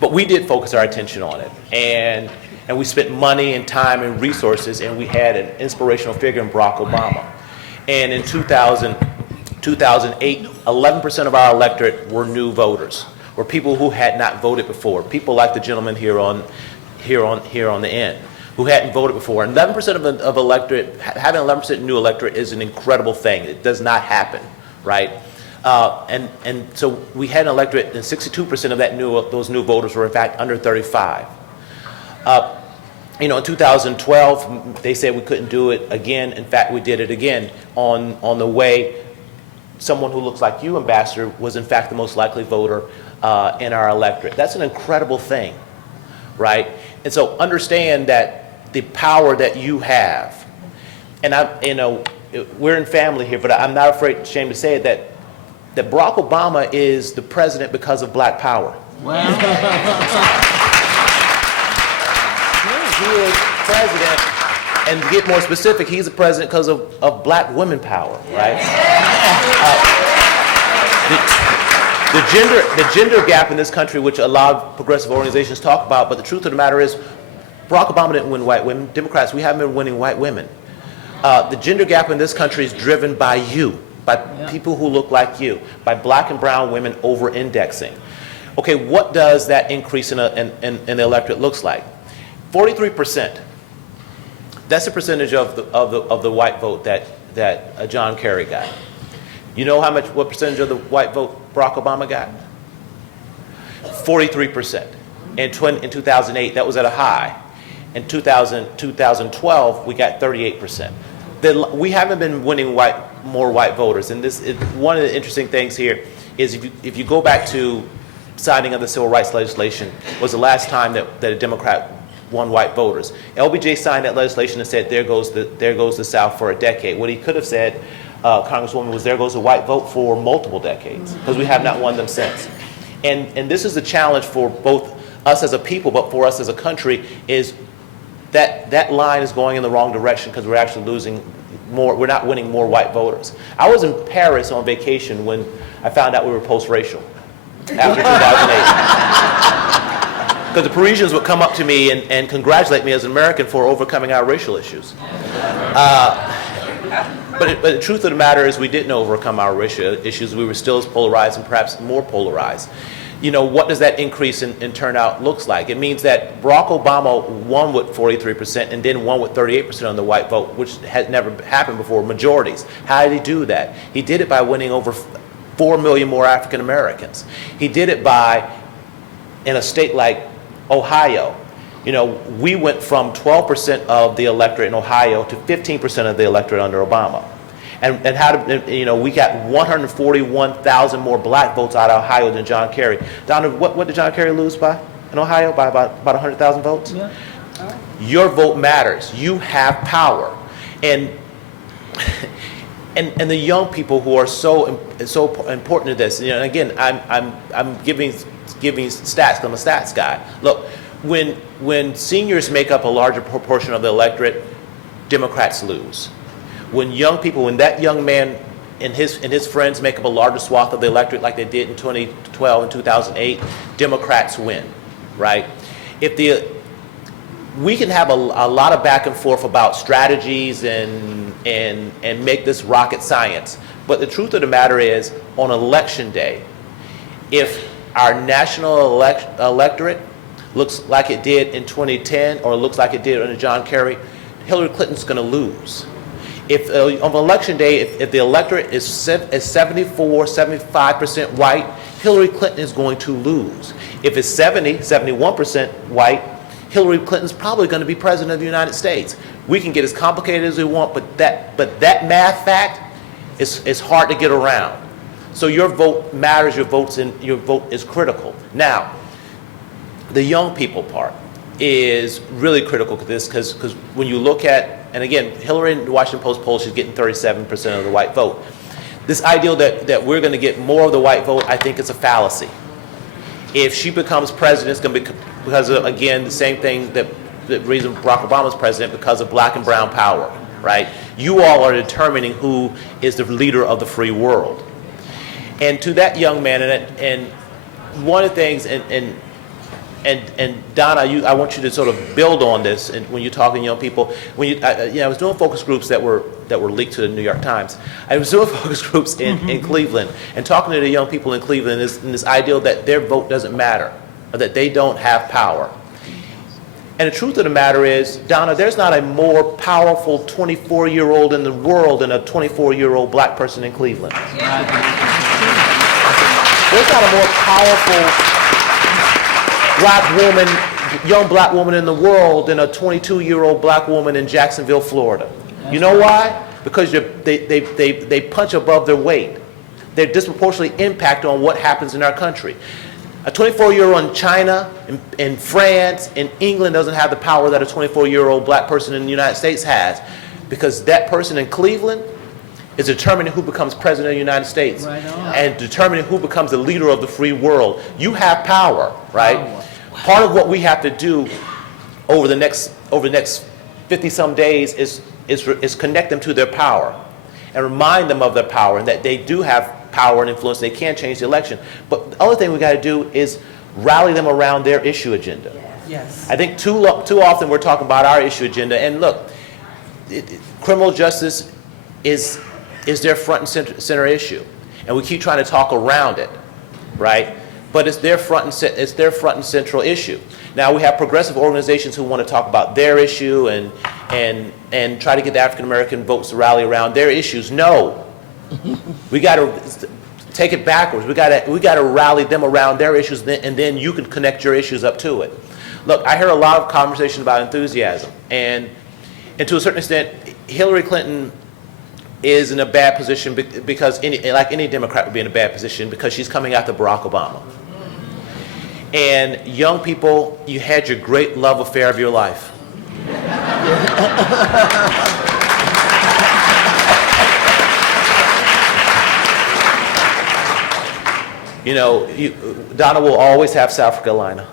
But we did focus our attention on it. And we spent money and time and resources, and we had an inspirational figure in Barack Obama. And in 2008, 11% of our electorate were new voters, were people who had not voted before, people like the gentleman here on the end, who hadn't voted before. 11% of electorate, having 11% new electorate is an incredible thing. It does not happen, right? And so we had an electorate, and 62% of those new voters were in fact under 35. In 2012, they said we couldn't do it again. In fact, we did it again on the way. Someone who looks like you, Ambassador, was in fact the most likely voter in our electorate. That's an incredible thing, right? And so understand that the power that you have, and we're in family here, but I'm not ashamed to say it, that Barack Obama is the president because of black power. Wow. He is president, and to get more specific, he's the president because of black women power, right? The gender gap in this country, which a lot of progressive organizations talk about, but the truth of the matter is, Barack Obama didn't win white women. Democrats, we haven't been winning white women. The gender gap in this country is driven by you, by people who look like you, by black and brown women over-indexing. Okay, what does that increase in the electorate looks like? 43%. That's the percentage of the white vote that John Kerry got. You know what percentage of the white vote Barack Obama got? 43%. In 2008, that was at a high. In 2012, we got 38%. We haven't been winning more white voters, and one of the interesting things here is if you go back to signing of the civil rights legislation, was the last time that a Democrat won white voters. LBJ signed that legislation and said, there goes the South for a decade. What he could have said, Congresswoman, was there goes the white vote for multiple decades, because we have not won them since. And this is a challenge for both us as a people, but for us as a country, is that line is going in the wrong direction, because we're actually losing more, we're not winning more white voters. I was in Paris on vacation when I found out we were post-racial after 2008. Because the Parisians would come up to me and congratulate me as an American for overcoming our racial issues. But the truth of the matter is we didn't overcome our racial issues. We were still as polarized and perhaps more polarized. What does that increase in turnout looks like? It means that Barack Obama won with 43% and then won with 38% on the white vote, which had never happened before, majorities. How did he do that? He did it by winning over 4 million more African Americans. He did it by, in a state like Ohio, we went from 12% of the electorate in Ohio to 15% of the electorate under Obama. And how did, we got 141,000 more black votes out of Ohio than John Kerry. Donna, what did John Kerry lose by in Ohio? By about 100,000 votes? Yeah. Your vote matters. You have power. And the young people who are so important to this, and again, I'm giving stats. I'm a stats guy. Look, when seniors make up a larger proportion of the electorate, Democrats lose. When that young man and his friends make up a larger swath of the electorate like they did in 2012 and 2008, Democrats win, right? We can have a lot of back and forth about strategies and make this rocket science, but the truth of the matter is, on election day, if our national electorate looks like it did in 2010 or looks like it did under John Kerry, Hillary Clinton's going to lose. If on election day, if the electorate is 74, 75% white, Hillary Clinton is going to lose. If it's 71% white, Hillary Clinton's probably going to be president of the United States. We can get as complicated as we want, but that math fact is hard to get around. So your vote matters. Your vote is critical. Now, the young people part is really critical to this, because when you look at, and again, Hillary in the Washington Post poll, she's getting 37% of the white vote. This ideal that we're going to get more of the white vote, I think it's a fallacy. If she becomes president, it's going to be because of, again, the same thing the reason Barack Obama's president, because of black and brown power, right? You all are determining who is the leader of the free world. And to that young man, and one of the things, and Donna, I want you to sort of build on this, and when you're talking to young people, I was doing focus groups that were leaked to the New York Times. I was doing focus groups in Cleveland and talking to the young people in Cleveland, and this ideal that their vote doesn't matter, or that they don't have power. And the truth of the matter is, Donna, there's not a more powerful 24-year-old in the world than a 24-year-old black person in Cleveland. There's not a more powerful young black woman in the world than a 22-year-old black woman in Jacksonville, Florida. You know why? Because they punch above their weight. They're disproportionately impact on what happens in our country. A 24-year-old in China, in France, in England doesn't have the power that a 24-year-old black person in the United States has, because that person in Cleveland is determining who becomes president of the United States, and determining who becomes the leader of the free world. You have power, right? Part of what we have to do over the next 50-some days is connect them to their power and remind them of their power, and that they do have power and influence. They can change the election. But the other thing we got to do is rally them around their issue agenda. Yes. I think too often we're talking about our issue agenda, and look, criminal justice is their front and center issue, and we keep trying to talk around it, right? But it's their front and central issue. Now we have progressive organizations who want to talk about their issue and try to get the African American votes to rally around their issues. No, we got to take it backwards. We got to rally them around their issues, and then you can connect your issues up to it. Look, I hear a lot of conversation about enthusiasm, and to a certain extent, Hillary Clinton is in a bad position because like any Democrat would be in a bad position, because she's coming after Barack Obama. And young people, you had your great love affair of your life. You know, Donna will always have South Carolina.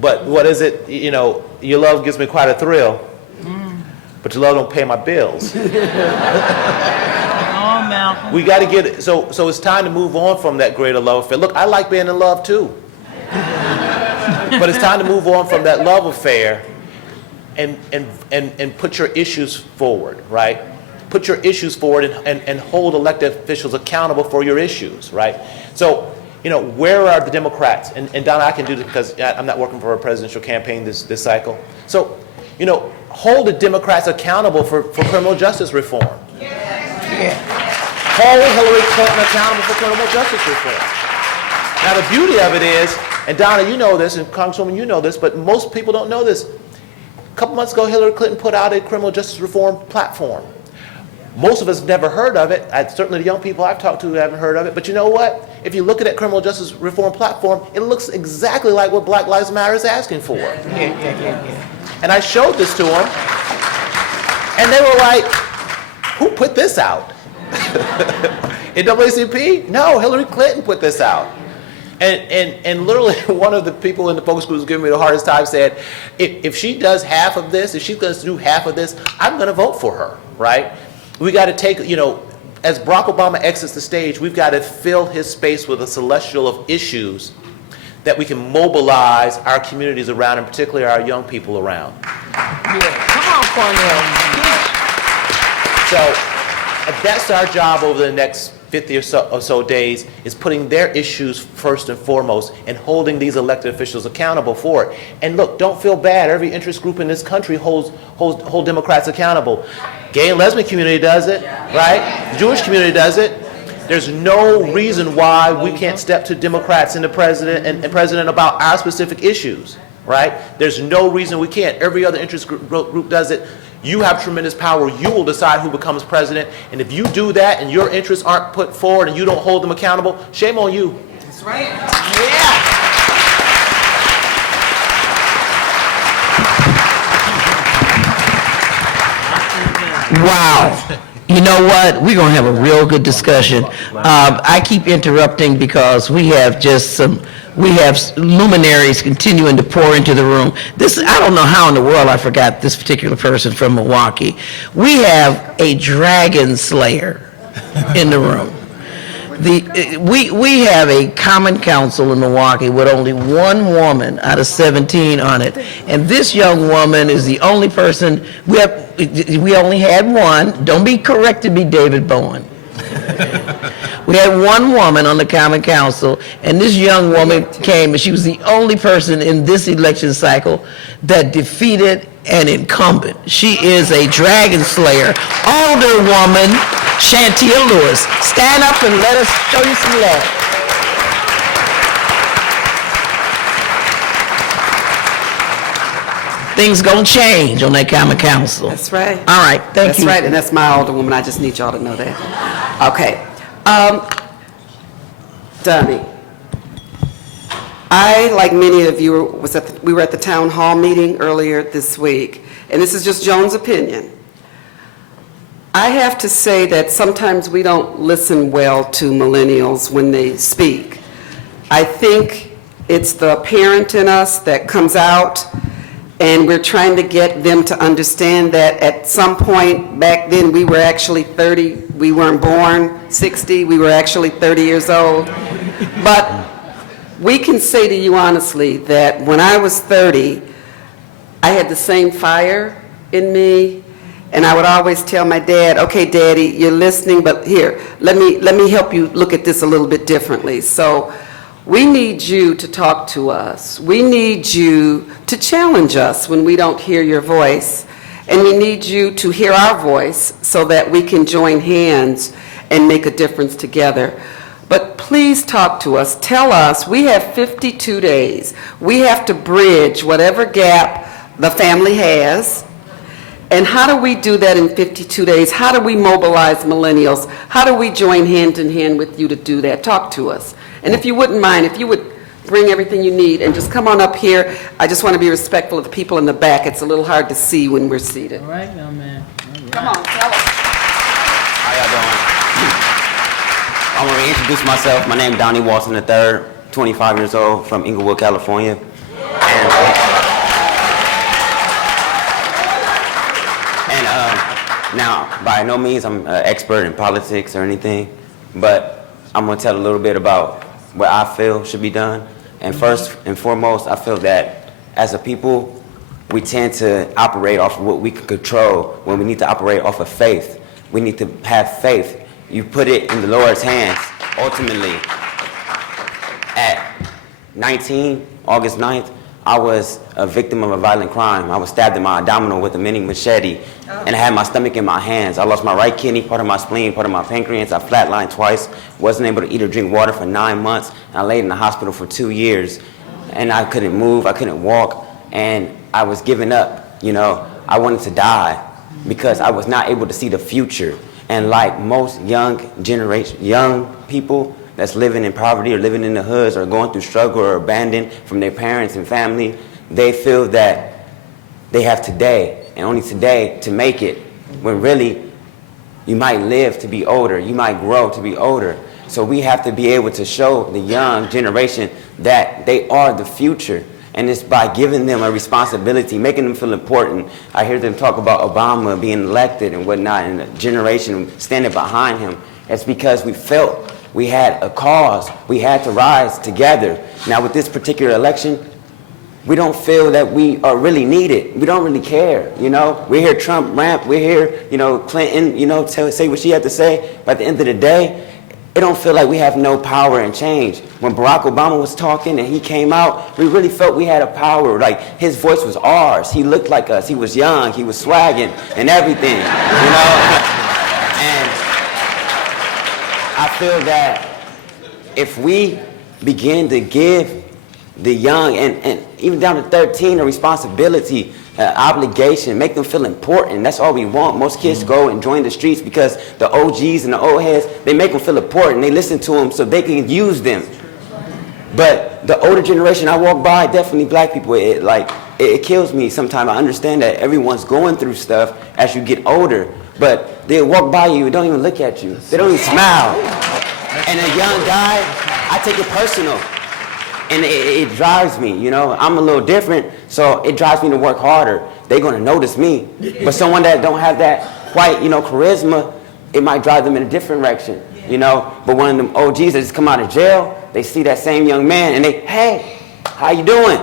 But what is it? You know, your love gives me quite a thrill, but your love don't pay my bills. Malcolm. We got to get it. So it's time to move on from that greater love affair. Look, I like being in love too. But it's time to move on from that love affair and put your issues forward, right? Put your issues forward and hold elected officials accountable for your issues, right? So, you know, where are the Democrats? And Donna, I can do this because I'm not working for a presidential campaign this cycle. So, you know, hold the Democrats accountable for criminal justice reform. Hold Hillary Clinton accountable for criminal justice reform. Now, the beauty of it is, and Donna, you know this, and Congresswoman, you know this, but most people don't know this. A couple months ago, Hillary Clinton put out a criminal justice reform platform. Most of us have never heard of it. Certainly the young people I've talked to haven't heard of it. But you know what? If you look at that criminal justice reform platform, it looks exactly like what Black Lives Matter is asking for. And I showed this to them, and they were like, who put this out? NAACP? No, Hillary Clinton put this out. And literally one of the people in the focus group was giving me the hardest time said, if she does half of this, if she's going to do half of this, I'm going to vote for her, right? We got to take, you know, as Barack Obama exits the stage, we've got to fill his space with a celestial of issues that we can mobilize our communities around, and particularly our young people around. Yeah. Come on, Cornell. So that's our job over the next 50 or so days, is putting their issues first and foremost and holding these elected officials accountable for it. And look, don't feel bad. Every interest group in this country holds Democrats accountable. Gay and lesbian community does it, right? The Jewish community does it. There's no reason why we can't step to Democrats and the president and president about our specific issues, right? There's no reason we can't. Every other interest group does it. You have tremendous power. You will decide who becomes president. And if you do that and your interests aren't put forward and you don't hold them accountable, shame on you. That's right. Yeah. Wow. You know what? We're going to have a real good discussion. I keep interrupting because we have luminaries continuing to pour into the room. I don't know how in the world I forgot this particular person from Milwaukee. We have a dragon slayer in the room. We have a common council in Milwaukee with only one woman out of 17 on it, and this young woman is the only person. We only had one. Don't be corrected me, David Bowen. We had one woman on the Common Council, and this young woman came, and she was the only person in this election cycle that defeated an incumbent. She is a dragon slayer, older woman, Shantia Lewis. Stand up and let us show you some love. Things gonna change on that Common Council. That's right. All right, thank you. That's right, and that's my older woman. I just need y'all to know that. Okay. Donnie, I, like many of you, we were at the town hall meeting earlier this week, and this is just Joan's opinion. I have to say that sometimes we don't listen well to millennials when they speak. I think it's the parent in us that comes out, and we're trying to get them to understand that at some point back then we were actually 30, we weren't born 60, we were actually 30 years old. But we can say to you honestly that when I was 30, I had the same fire in me, and I would always tell my dad, okay, Daddy, you're listening, but here, let me help you look at this a little bit differently. So we need you to talk to us. We need you to challenge us when we don't hear your voice. And we need you to hear our voice so that we can join hands and make a difference together. But please talk to us. Tell us, we have 52 days. We have to bridge whatever gap the family has. And how do we do that in 52 days? How do we mobilize millennials? How do we join hand in hand with you to do that? Talk to us. And if you wouldn't mind, if you would bring everything you need and just come on up here. I just want to be respectful of the people in the back. It's a little hard to see when we're seated. All right, young man. All right. Come on, tell us. How y'all doing? I want to introduce myself. My name is Donnie Watson III, 25 years old, from Inglewood, California. Now, by no means I'm an expert in politics or anything, but I'm going to tell a little bit about what I feel should be done. And first and foremost, I feel that as a people, we tend to operate off of what we can control when we need to operate off of faith. We need to have faith. You put it in the Lord's hands. Ultimately, at 19, August 9th, I was a victim of a violent crime. I was stabbed in my abdominal with a mini machete, and I had my stomach in my hands. I lost my right kidney, part of my spleen, part of my pancreas. I flatlined twice, wasn't able to eat or drink water for 9 months, and I laid in the hospital for 2 years. And I couldn't move, I couldn't walk, and I was giving up, you know. I wanted to die because I was not able to see the future. And like most young people that's living in poverty or living in the hoods or going through struggle or abandoned from their parents and family, they feel that they have today and only today to make it, when really you might live to be older, you might grow to be older. So we have to be able to show the young generation that they are the future. And it's by giving them a responsibility, making them feel important. I hear them talk about Obama being elected and whatnot, and a generation standing behind him. It's because we felt we had a cause. We had to rise together. Now with this particular election, we don't feel that we are really needed. We don't really care, you know. We hear Trump rant, we hear, you know, Clinton, you know, say what she had to say. But at the end of the day, it don't feel like we have no power and change. When Barack Obama was talking and he came out, we really felt we had a power. Like, his voice was ours. He looked like us. He was young. He was swagging and everything, you know? And I feel that if we begin to give the young and even down to 13 a responsibility, obligation, make them feel important. That's all we want. Most kids go and join the streets because the OGs and the old heads, they make them feel important. They listen to them so they can use them. But the older generation I walk by, definitely black people, it kills me sometimes. I understand that everyone's going through stuff as you get older, but they walk by you and don't even look at you. They don't even smile. And a young guy, I take it personal. And it drives me, you know. I'm a little different, so it drives me to work harder. They're going to notice me. But someone that don't have that quite, you know, charisma, it might drive them in a different direction. you know. But one of them OGs that just come out of jail, they see that same young man and they, hey, how you doing?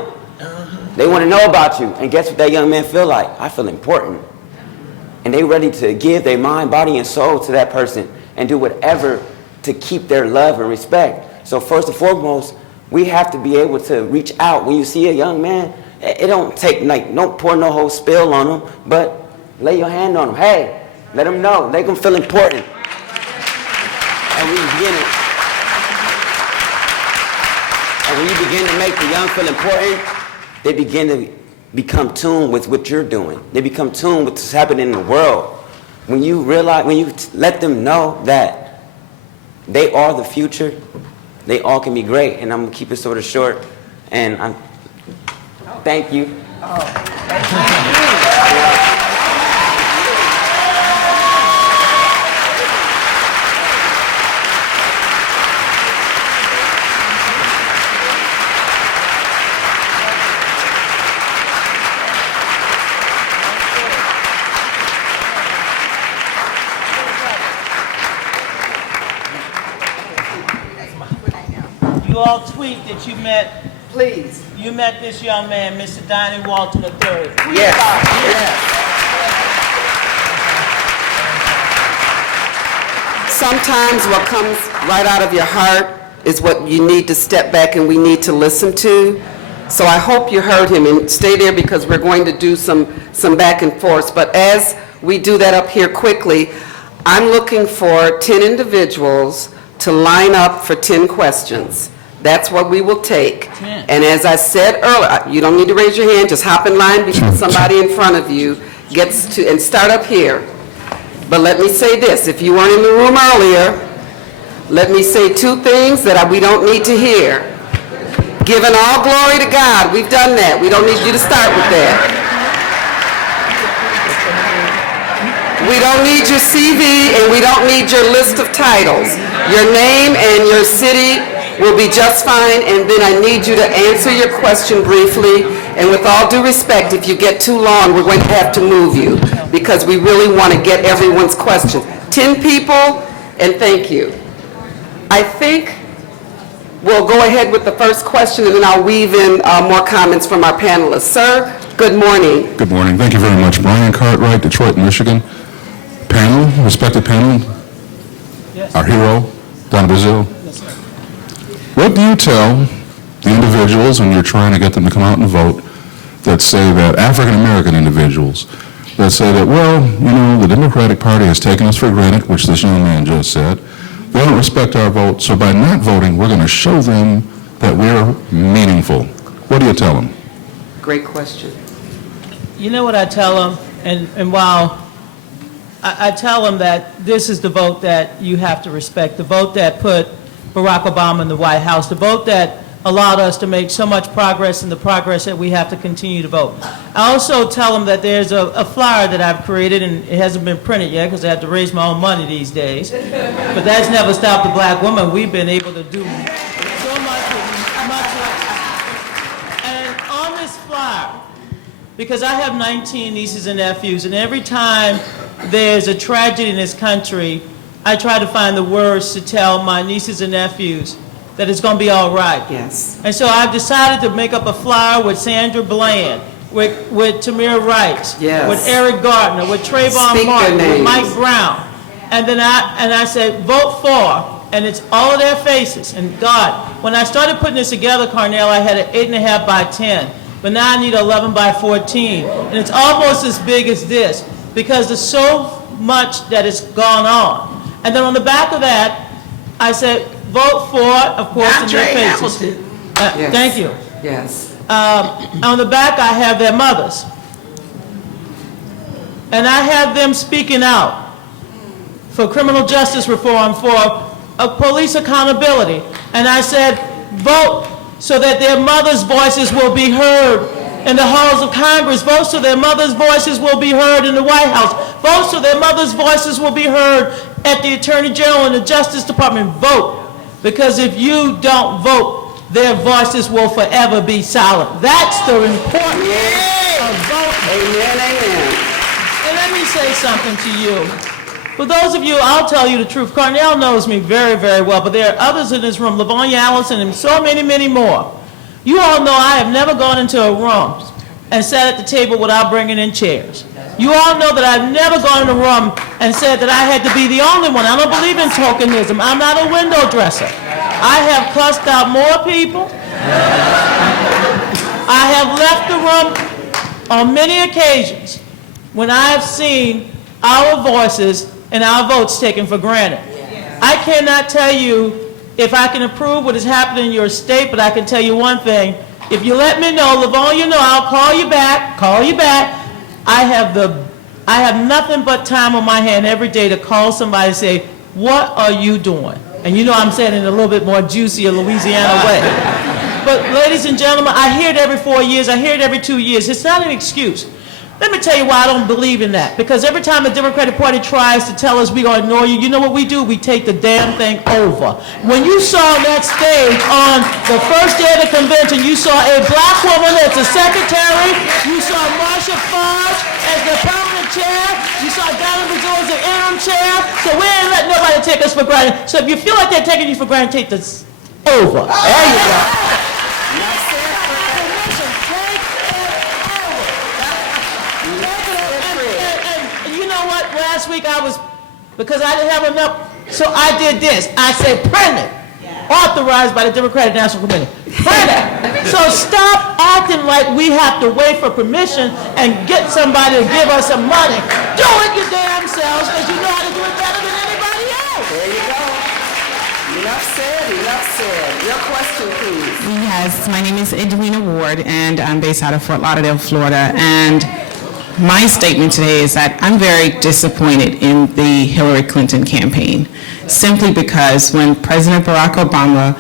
They want to know about you. And guess what that young man feel like? I feel important. And they ready to give their mind, body, and soul to that person and do whatever to keep their love and respect. So first and foremost, we have to be able to reach out. When you see a young man, it don't take, like, don't pour no whole spill on them, but lay your hand on them. Hey, let them know. Make them feel important. And when you begin to make the young feel important, they begin to become tuned with what you're doing. They become tuned with what's happening in the world. When you realize, when you let them know that they are the future, they all can be great. And I'm gonna keep it sort of short. And thank you. You all tweet that you met, Please. you met this young man, Mr. Donnie Walton III. Yes, yes. Sometimes what comes right out of your heart is what you need to step back and we need to listen to. So I hope you heard him, and stay there because we're going to do some back and forth. But as we do that up here quickly, I'm looking for 10 individuals to line up for 10 questions. That's what we will take. And as I said earlier, you don't need to raise your hand, just hop in line because somebody in front of you gets to, and start up here. But let me say this, if you weren't in the room earlier, let me say two things that we don't need to hear. Giving all glory to God, we've done that. We don't need you to start with that. We don't need your CV and we don't need your list of titles. Your name and your city will be just fine, and then I need you to answer your question briefly. And with all due respect, if you get too long, we're going to have to move you because we really want to get everyone's question. 10 people, and thank you. I think we'll go ahead with the first question, and then I'll weave in more comments from our panelists. Sir, good morning. Good morning. Thank you very much. Brian Cartwright, Detroit, Michigan. Panel, respected panel, Yes. our hero, Donna Brazile. Yes, sir. What do you tell the individuals when you're trying to get them to come out and vote that say that African-American individuals that say that, well, you know, the Democratic Party has taken us for granted, which this young man just said. They don't respect our vote, so by not voting, we're going to show them that we're meaningful. What do you tell them? Great question. You know what I tell them, and while I tell them that this is the vote that you have to respect, the vote that put Barack Obama in the White House, the vote that allowed us to make so much progress and the progress that we have to continue to vote. I also tell them that there's a flyer that I've created, and it hasn't been printed yet because I have to raise my own money these days. But that's never stopped the black woman. We've been able to do so much. And on this flyer, because I have 19 nieces and nephews, and every time there's a tragedy in this country, I try to find the words to tell my nieces and nephews that it's going to be all right. Yes. And so I've decided to make up a flyer with Sandra Bland, with Tamir Rice, Yes. with Eric Gardner, with Trayvon Speak Martin, their with names. Mike Brown. And then I said, vote for, and it's all of their faces. And God, when I started putting this together, Carnell, I had an 8.5 by 10, but now I need 11 by 14. And it's almost as big as this because there's so much that has gone on. And then on the back of that, I said, vote for, of course, in their faces. Yes. Thank you. Yes. On the back, I have their mothers. And I have them speaking out for criminal justice reform, for police accountability. And I said, vote so that their mothers' voices will be heard in the halls of Congress. Vote so their mothers' voices will be heard in the White House. Vote so their mothers' voices will be heard at the Attorney General and the Justice Department. Vote. Because if you don't vote, their voices will forever be silent. That's the importance of voting. Amen, amen. And let me say something to you. For those of you, I'll tell you the truth, Carnell knows me very, very well, but there are others in this room, Lavonia Allison and so many, many more. You all know I have never gone into a room and sat at the table without bringing in chairs. You all know that I've never gone in a room and said that I had to be the only one. I don't believe in tokenism. I'm not a window dresser. I have cussed out more people. I have left the room on many occasions when I have seen our voices and our votes taken for granted. I cannot tell you if I can approve what is happening in your state, but I can tell you one thing. If you let me know, Livonia, I'll call you back. I have nothing but time on my hand every day to call somebody and say, what are you doing? And you know I'm saying it in a little bit more juicy Louisiana way. But ladies and gentlemen, I hear it every 4 years, I hear it every 2 years. It's not an excuse. Let me tell you why I don't believe in that. Because every time the Democratic Party tries to tell us we're going to ignore you, you know what we do? We take the damn thing over. When you saw that stage on the first day of the convention, you saw a black woman as the secretary, you saw Marsha Fudge as the permanent chair, you saw Donna Brazile as the interim chair, so we ain't letting nobody take us for granted. So if you feel like they're taking you for granted, take this over. There you go. Last week because I didn't have enough, so I did this. I said, print it. Authorized by the Democratic National Committee. Print it. So stop acting like we have to wait for permission and get somebody to give us some money. Do it your damn selves, because you know how to do it better than anybody else. There you go. Enough said, enough said. Your question, please. Yes, my name is Edwina Ward, and I'm based out of Fort Lauderdale, Florida. And my statement today is that I'm very disappointed in the Hillary Clinton campaign, simply because when President Barack Obama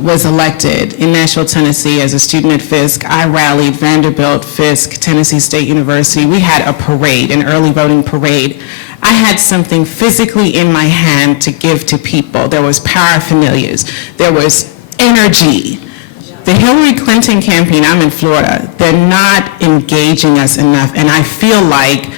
was elected in Nashville, Tennessee as a student at Fisk, I rallied Vanderbilt, Fisk, Tennessee State University. We had a parade, an early voting parade. I had something physically in my hand to give to people. There was paraphernalias, there was energy. The Hillary Clinton campaign, I'm in Florida, they're not engaging us enough, and I feel like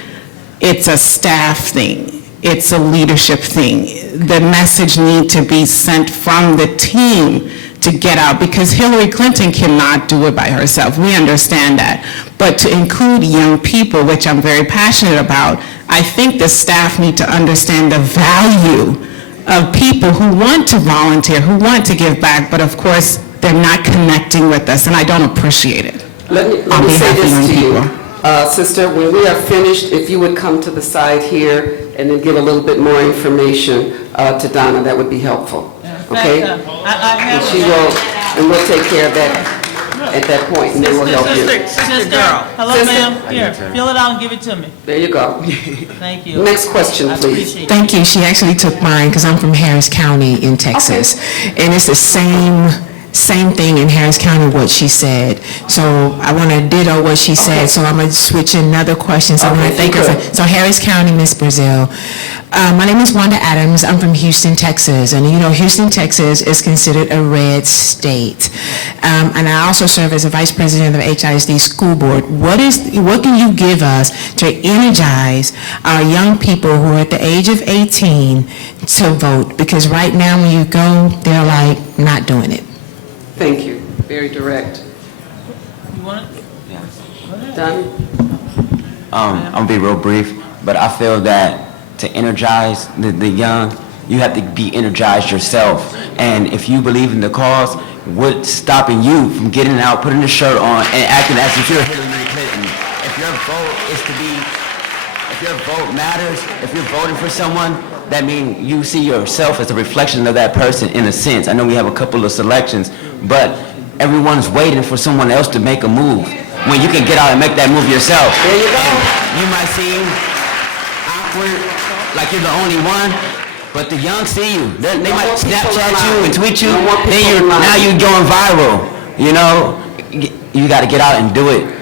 it's a staff thing. It's a leadership thing. The message needs to be sent from the team to get out, because Hillary Clinton cannot do it by herself. We understand that. But to include young people, which I'm very passionate about, I think the staff need to understand the value of people who want to volunteer, who want to give back, but of course, they're not connecting with us, and I don't appreciate it. Let me say this to you. Sister, when we are finished, if you would come to the side here and then give a little bit more information to Donna, that would be helpful. Okay? And she will, and we'll take care of that at that point, and then we'll help you. Sister girl. Hello, ma'am. Here, fill it out and give it to me. There you go. Thank you. Next question, please. Thank you. She actually took mine because I'm from Harris County in Texas. Okay. And it's the same thing in Harris County, what she said. So I want to ditto what she said, so I'm going to switch another question. So, so Harris County, Ms. Brazile. My name is Wanda Adams. I'm from Houston, Texas. And you know, Houston, Texas is considered a red state. And I also serve as a vice president of the HISD school board. What can you give us to energize our young people who are at the age of 18 to vote? Because right now when you go, they're like not doing it. Thank you. Very direct. You want it? Yeah. Done? I'm going to be real brief, but I feel that to energize the young, you have to be energized yourself. And if you believe in the cause, what's stopping you from getting out, putting the shirt on, and acting as if you're Hillary Clinton? If your vote matters, if you're voting for someone, that means you see yourself as a reflection of that person in a sense. I know we have a couple of selections, but everyone's waiting for someone else to make a move when you can get out and make that move yourself. There you go. And you might seem awkward, like you're the only one, but the young see you. They might Snapchat you and tweet you, now you're going viral. You know, you got to get out and do it.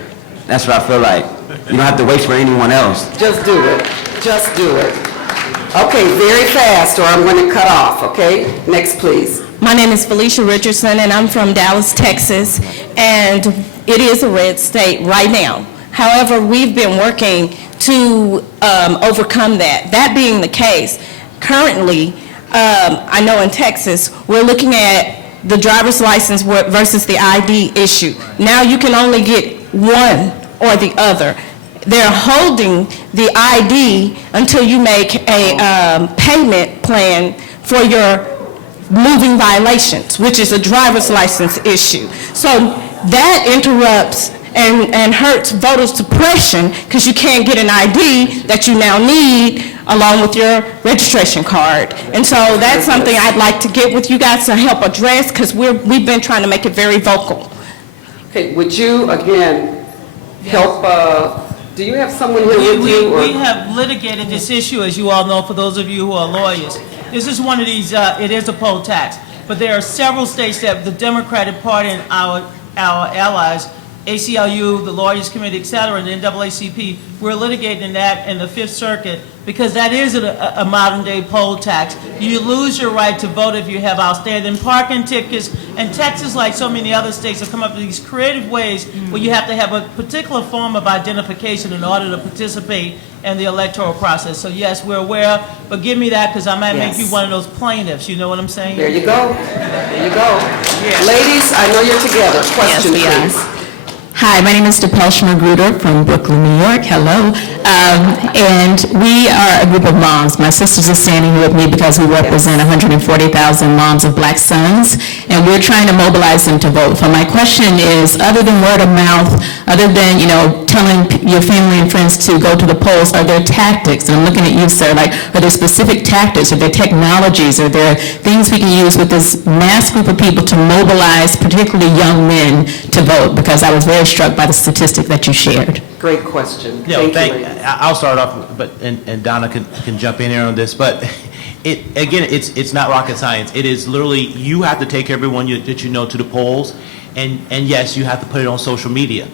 That's what I feel like. You don't have to wait for anyone else. Just do it. Just do it. Okay, very fast, or I'm going to cut off, okay? Next, please. My name is Felicia Richardson, and I'm from Dallas, Texas, and it is a red state right now. However, we've been working to overcome that. That being the case, currently, I know in Texas, we're looking at the driver's license versus the ID issue. Now you can only get one or the other. They're holding the ID until you make a payment plan for your moving violations, which is a driver's license issue. So that interrupts and hurts voter suppression because you can't get an ID that you now need along with your registration card. And so that's something I'd like to get with you guys to help address because we've been trying to make it very vocal. Okay, would you, again, help, do you have someone here with you? We have litigated this issue, as you all know, for those of you who are lawyers. This is one of these, it is a poll tax, but there are several states that the Democratic Party and our allies, ACLU, the Lawyers Committee, et cetera, and the NAACP, we're litigating that in the Fifth Circuit because that is a modern-day poll tax. You lose your right to vote if you have outstanding parking tickets, and Texas, like so many other states, have come up with these creative ways where you have to have a particular form of identification in order to participate in the electoral process. So yes, we're aware, but give me that because I might make you one of those plaintiffs, you know what I'm saying? There you go. There you go. Yeah. Ladies, I know you're together. Question, please. Hi, my name is DePelsh Magruder from Brooklyn, New York. Hello. And we are a group of moms. My sisters are standing here with me because we represent 140,000 moms of black sons, and we're trying to mobilize them to vote. So my question is, other than word of mouth, other than, telling your family and friends to go to the polls, are there tactics? And I'm looking at you, sir, are there specific tactics? Are there technologies? Are there things we can use with this mass group of people to mobilize, particularly young men, to vote? Because I was very struck by the statistic that you shared. Great question. Thank you. I'll start off, and Donna can jump in here on this. But it's not rocket science. It is literally you have to take everyone that you know to the polls, and yes, you have to put it on social media.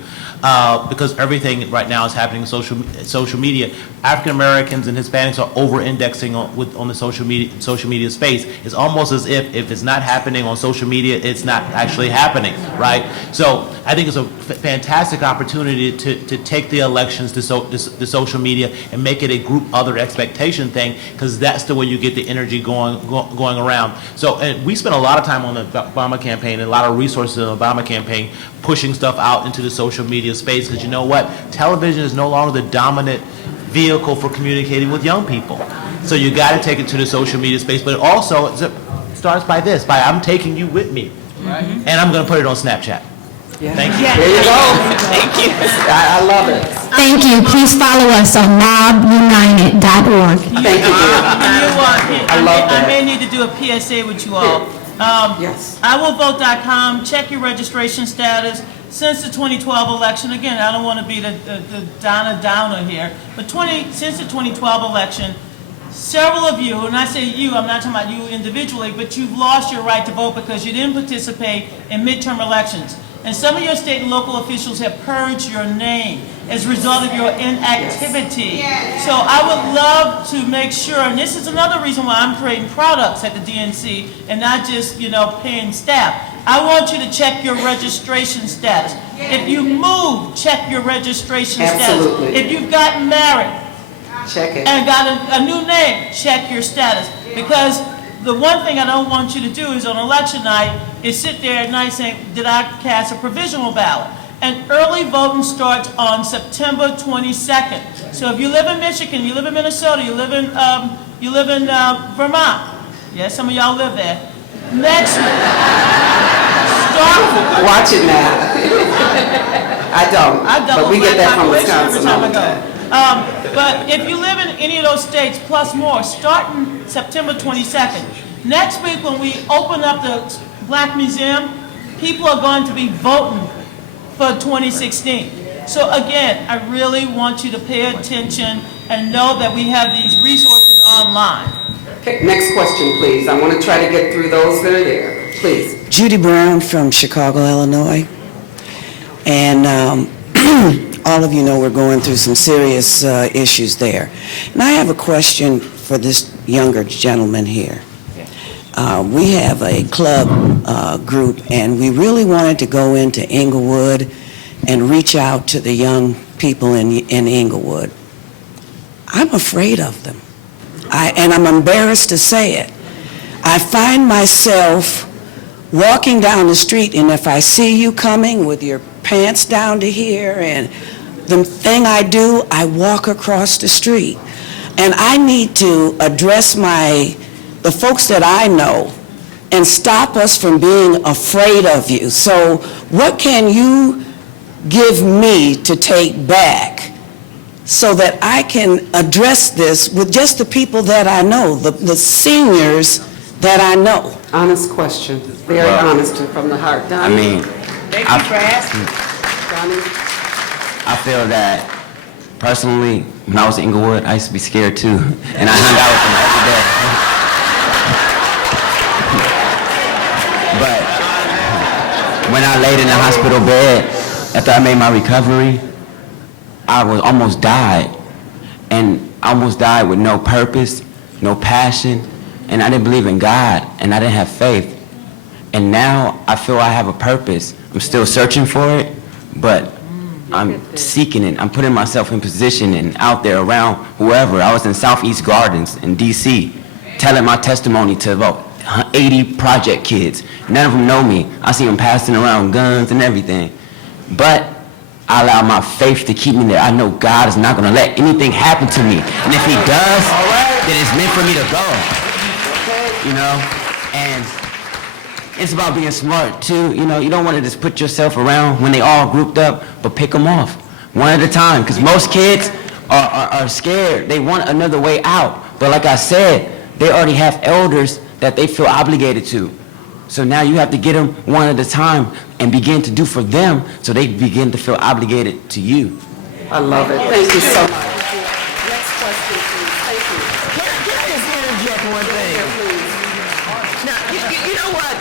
Because everything right now is happening in social media. African Americans and Hispanics are over-indexing on the social media space. It's almost as if it's not happening on social media, it's not actually happening, right? So I think it's a fantastic opportunity to take the elections to social media and make it a group other expectation thing, because that's the way you get the energy going around. So, and we spent a lot of time on the Obama campaign and a lot of resources in the Obama campaign pushing stuff out into the social media space, because you know what? Television is no longer the dominant vehicle for communicating with young people. So you got to take it to the social media space, but it also starts by I'm taking you with me, right? And I'm going to put it on Snapchat. Yeah. Thank you. There you go. Thank you. I love it. Thank you. Please follow us on mobunited.org. Thank you. I love that. I may need to do a PSA with you all. Yes. IWillVote.com. Check your registration status. Since the 2012 election, again, I don't want to be the Donna Downer here, but since the 2012 election, several of you, and I say you, I'm not talking about you individually, but you've lost your right to vote because you didn't participate in midterm elections. And some of your state and local officials have purged your name as a result of your inactivity. Yes. So I would love to make sure, and this is another reason why I'm creating products at the DNC and not just, paying staff. I want you to check your registration status. If you move, check your registration Absolutely. status. If you've gotten married, check it. And got a new name, check your status. Because the one thing I don't want you to do is on election night is sit there at night saying, did I cast a provisional ballot? And early voting starts on September 22nd. So if you live in Michigan, you live in Minnesota, you live in Vermont. Yes, some of y'all live there. Next week, watch it now. I don't. But we get that from Wisconsin all the time. But if you live in any of those states, plus more, starting September 22nd, next week when we open up the Black Museum, people are going to be voting for 2016. So again, I really want you to pay attention and know that we have these resources online. Okay, next question, please. I want to try to get through those that are there. Please. Judy Brown from Chicago, Illinois. And all of you know we're going through some serious issues there. And I have a question for this younger gentleman here. We have a club group, and we really wanted to go into Inglewood and reach out to the young people in Inglewood. I'm afraid of them. And I'm embarrassed to say it. I find myself walking down the street, and if I see you coming with your pants down to here, and the thing I do, I walk across the street. And I need to address the folks that I know and stop us from being afraid of you. So what can you give me to take back so that I can address this with just the people that I know, the seniors that I know? Honest question, very honest and from the heart. Donna? I mean, Thank you for asking. I feel that personally, when I was in Inglewood, I used to be scared too, and I hung out with them every day. But when I laid in the hospital bed after I made my recovery, I almost died, and I almost died with no purpose, no passion, and I didn't believe in God, and I didn't have faith. And now I feel I have a purpose. I'm still searching for it, but I'm seeking it. I'm putting myself in position and out there around whoever. I was in Southeast Gardens in D.C. telling my testimony to about 80 project kids. None of them know me. I see them passing around guns and everything. But I allow my faith to keep me there. I know God is not going to let anything happen to me. And if he does, then it's meant for me to go. You know? And it's about being smart too. You know, you don't want to just put yourself around when they all grouped up, but pick them off one at a time. Because most kids are scared. They want another way out. But like I said, they already have elders that they feel obligated to. So now you have to get them one at a time and begin to do for them so they begin to feel obligated to you. I love it. Thank you so much. Next question, please. Thank you. Can I just interject one thing? Now, you know what?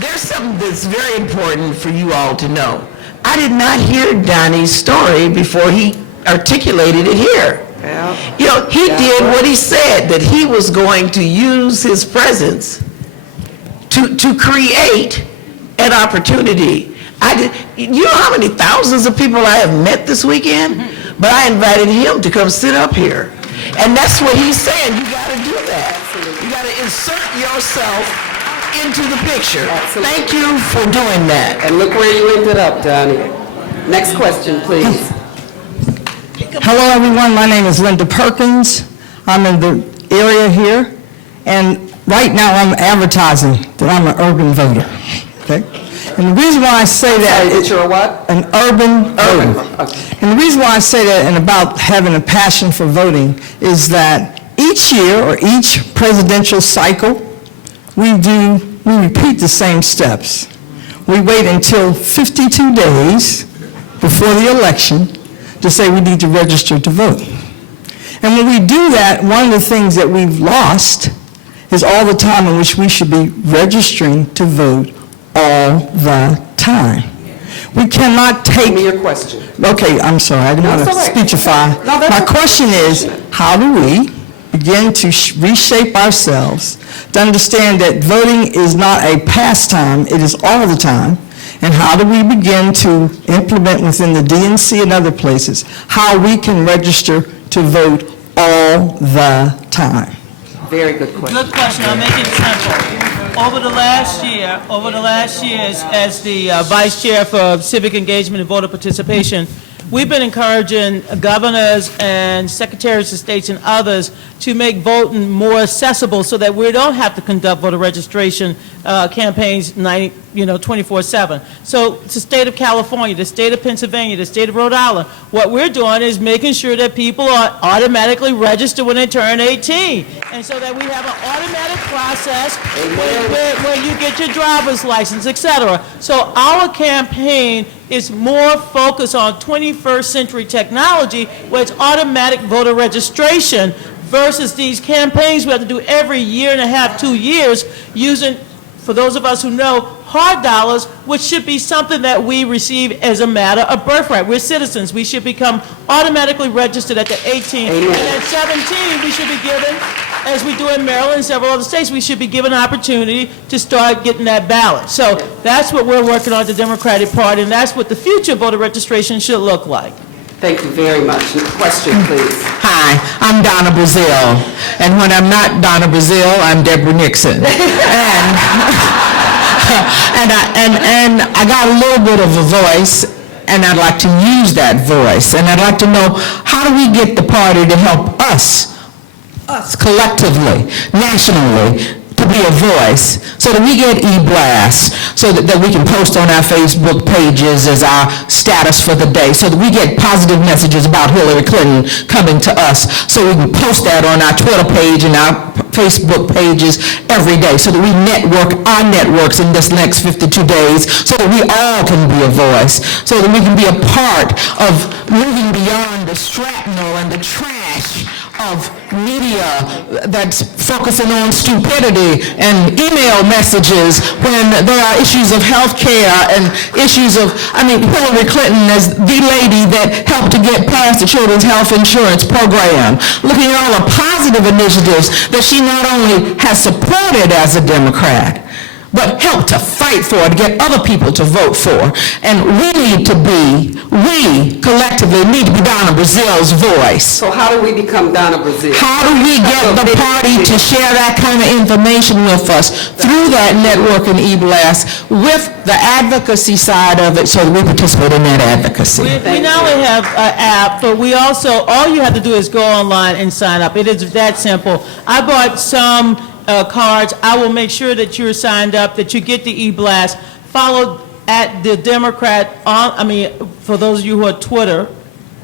There's something that's very important for you all to know. I did not hear Donnie's story before he articulated it here. Yeah. You know, he did what he said, that he was going to use his presence to create an opportunity. You know how many thousands of people I have met this weekend? But I invited him to come sit up here. And that's what he's saying. You got to do that. Absolutely. You got to insert yourself into the picture. Absolutely. Thank you for doing that. And look where you ended up, Donnie. Next question, please. Hello, everyone. My name is Linda Perkins. I'm in the area here, and right now I'm advertising that I'm an urban voter. Okay? And the reason why I say that is you're a what? An urban voter. Okay. And the reason why I say that and about having a passion for voting is that each year or each presidential cycle, we repeat the same steps. We wait until 52 days before the election to say we need to register to vote. And when we do that, one of the things that we've lost is all the time in which we should be registering to vote all the time. We cannot take... Give me your question. Okay, I'm sorry, I didn't want to speechify. No, My question is, how do we begin to reshape ourselves to understand that voting is not a pastime, it is all the time? And how do we begin to implement within the DNC and other places how we can register to vote all the time? Very good question. Good question. I'll make it simple. Over the last year, as the Vice Chair for Civic Engagement and Voter Participation, we've been encouraging governors and secretaries of states and others to make voting more accessible so that we don't have to conduct voter registration campaigns 24/7. So it's the state of California, the state of Pennsylvania, the state of Rhode Island. What we're doing is making sure that people are automatically registered when they turn 18. And so that we have an automatic process where you get your driver's license, etc. So our campaign is more focused on 21st century technology where it's automatic voter registration versus these campaigns we have to do every year and a half, 2 years, using, for those of us who know, hard dollars, which should be something that we receive as a matter of birthright. We're citizens. We should become automatically registered at the 18. Amen. And at 17, we should be given, as we do in Maryland and several other states, we should be given an opportunity to start getting that ballot. So that's what we're working on at the Democratic Party, and that's what the future voter registration should look like. Thank you very much. Question, please. Hi, I'm Donna Brazile, and when I'm not Donna Brazile, I'm Deborah Nixon. And I got a little bit of a voice, and I'd like to use that voice. And I'd like to know, how do we get the party to help us collectively, nationally, to be a voice, so that we get e-blasts, so that we can post on our Facebook pages as our status for the day, so that we get positive messages about Hillary Clinton coming to us, so we can post that on our Twitter page and our Facebook pages every day, so that we network our networks in this next 52 days, so that we all can be a voice, so that we can be a part of moving beyond the shrapnel and the trash of media that's focusing on stupidity and email messages when there are issues of health care and issues of, Hillary Clinton is the lady that helped to get past the Children's Health Insurance Program. Looking at all the positive initiatives that she not only has supported as a Democrat, but help to fight for, to get other people to vote for. And we collectively need to be Donna Brazile's voice. So how do we become Donna Brazile? How do we get the party to share that kind of information with us through that network and e-blast with the advocacy side of it, so that we participate in that advocacy? We not only have an app, but we also, all you have to do is go online and sign up. It is that simple. I bought some cards. I will make sure that you're signed up, that you get the e-blast. Follow at the Democrat, for those of you who are Twitter,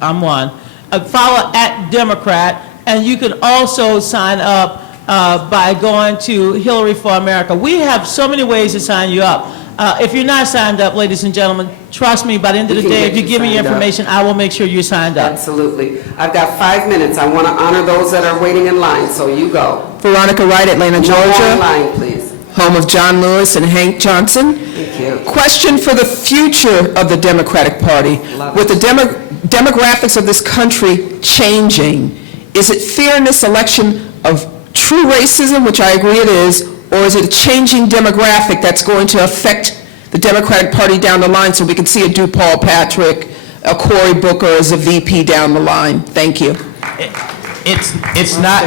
I'm one. Follow at Democrat, and you can also sign up by going to Hillary for America. We have so many ways to sign you up. If you're not signed up, ladies and gentlemen, trust me, by the end of the day, if you give me your information, I will make sure you're signed up. Absolutely. I've got 5 minutes. I want to honor those that are waiting in line, so you go. Veronica Wright, Atlanta, Georgia. No more line, please. Home of John Lewis and Hank Johnson. Thank you. Question for the future of the Democratic Party. With the demographics of this country changing, is it fear in this election of true racism, which I agree it is, or is it a changing demographic that's going to affect the Democratic Party down the line, so we can see a DePaul Patrick, a Cory Booker as a VP down the line? Thank you. It's not,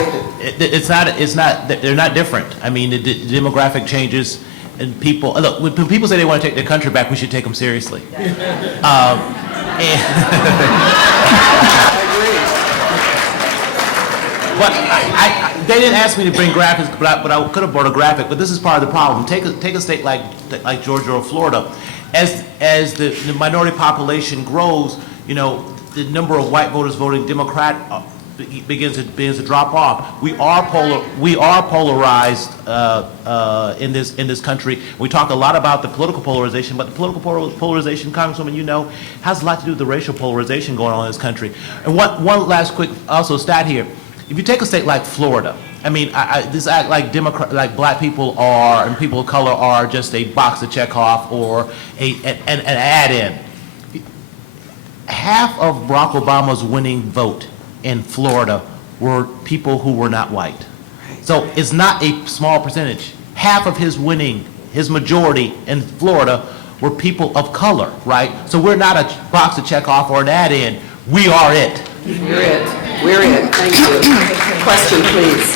they're not different. I mean, the demographic changes, and people, look, when people say they want to take their country back, we should take them seriously. But they didn't ask me to bring graphics, but I could have brought a graphic. But this is part of the problem. Take a state like Georgia or Florida. As the minority population grows, the number of white voters voting Democrat begins to drop off. We are polarized in this country. We talk a lot about the political polarization, but the political polarization, Congresswoman, has a lot to do with the racial polarization going on in this country. And one last quick also stat here. If you take a state like Florida, this act like black people are and people of color are just a box to check off or an add-in. Half of Barack Obama's winning vote in Florida were people who were not white. So it's not a small percentage. Half of his majority in Florida were people of color, right? So we're not a box to check off or an add-in. We are it. We're it. We're it. Thank you. Question, please.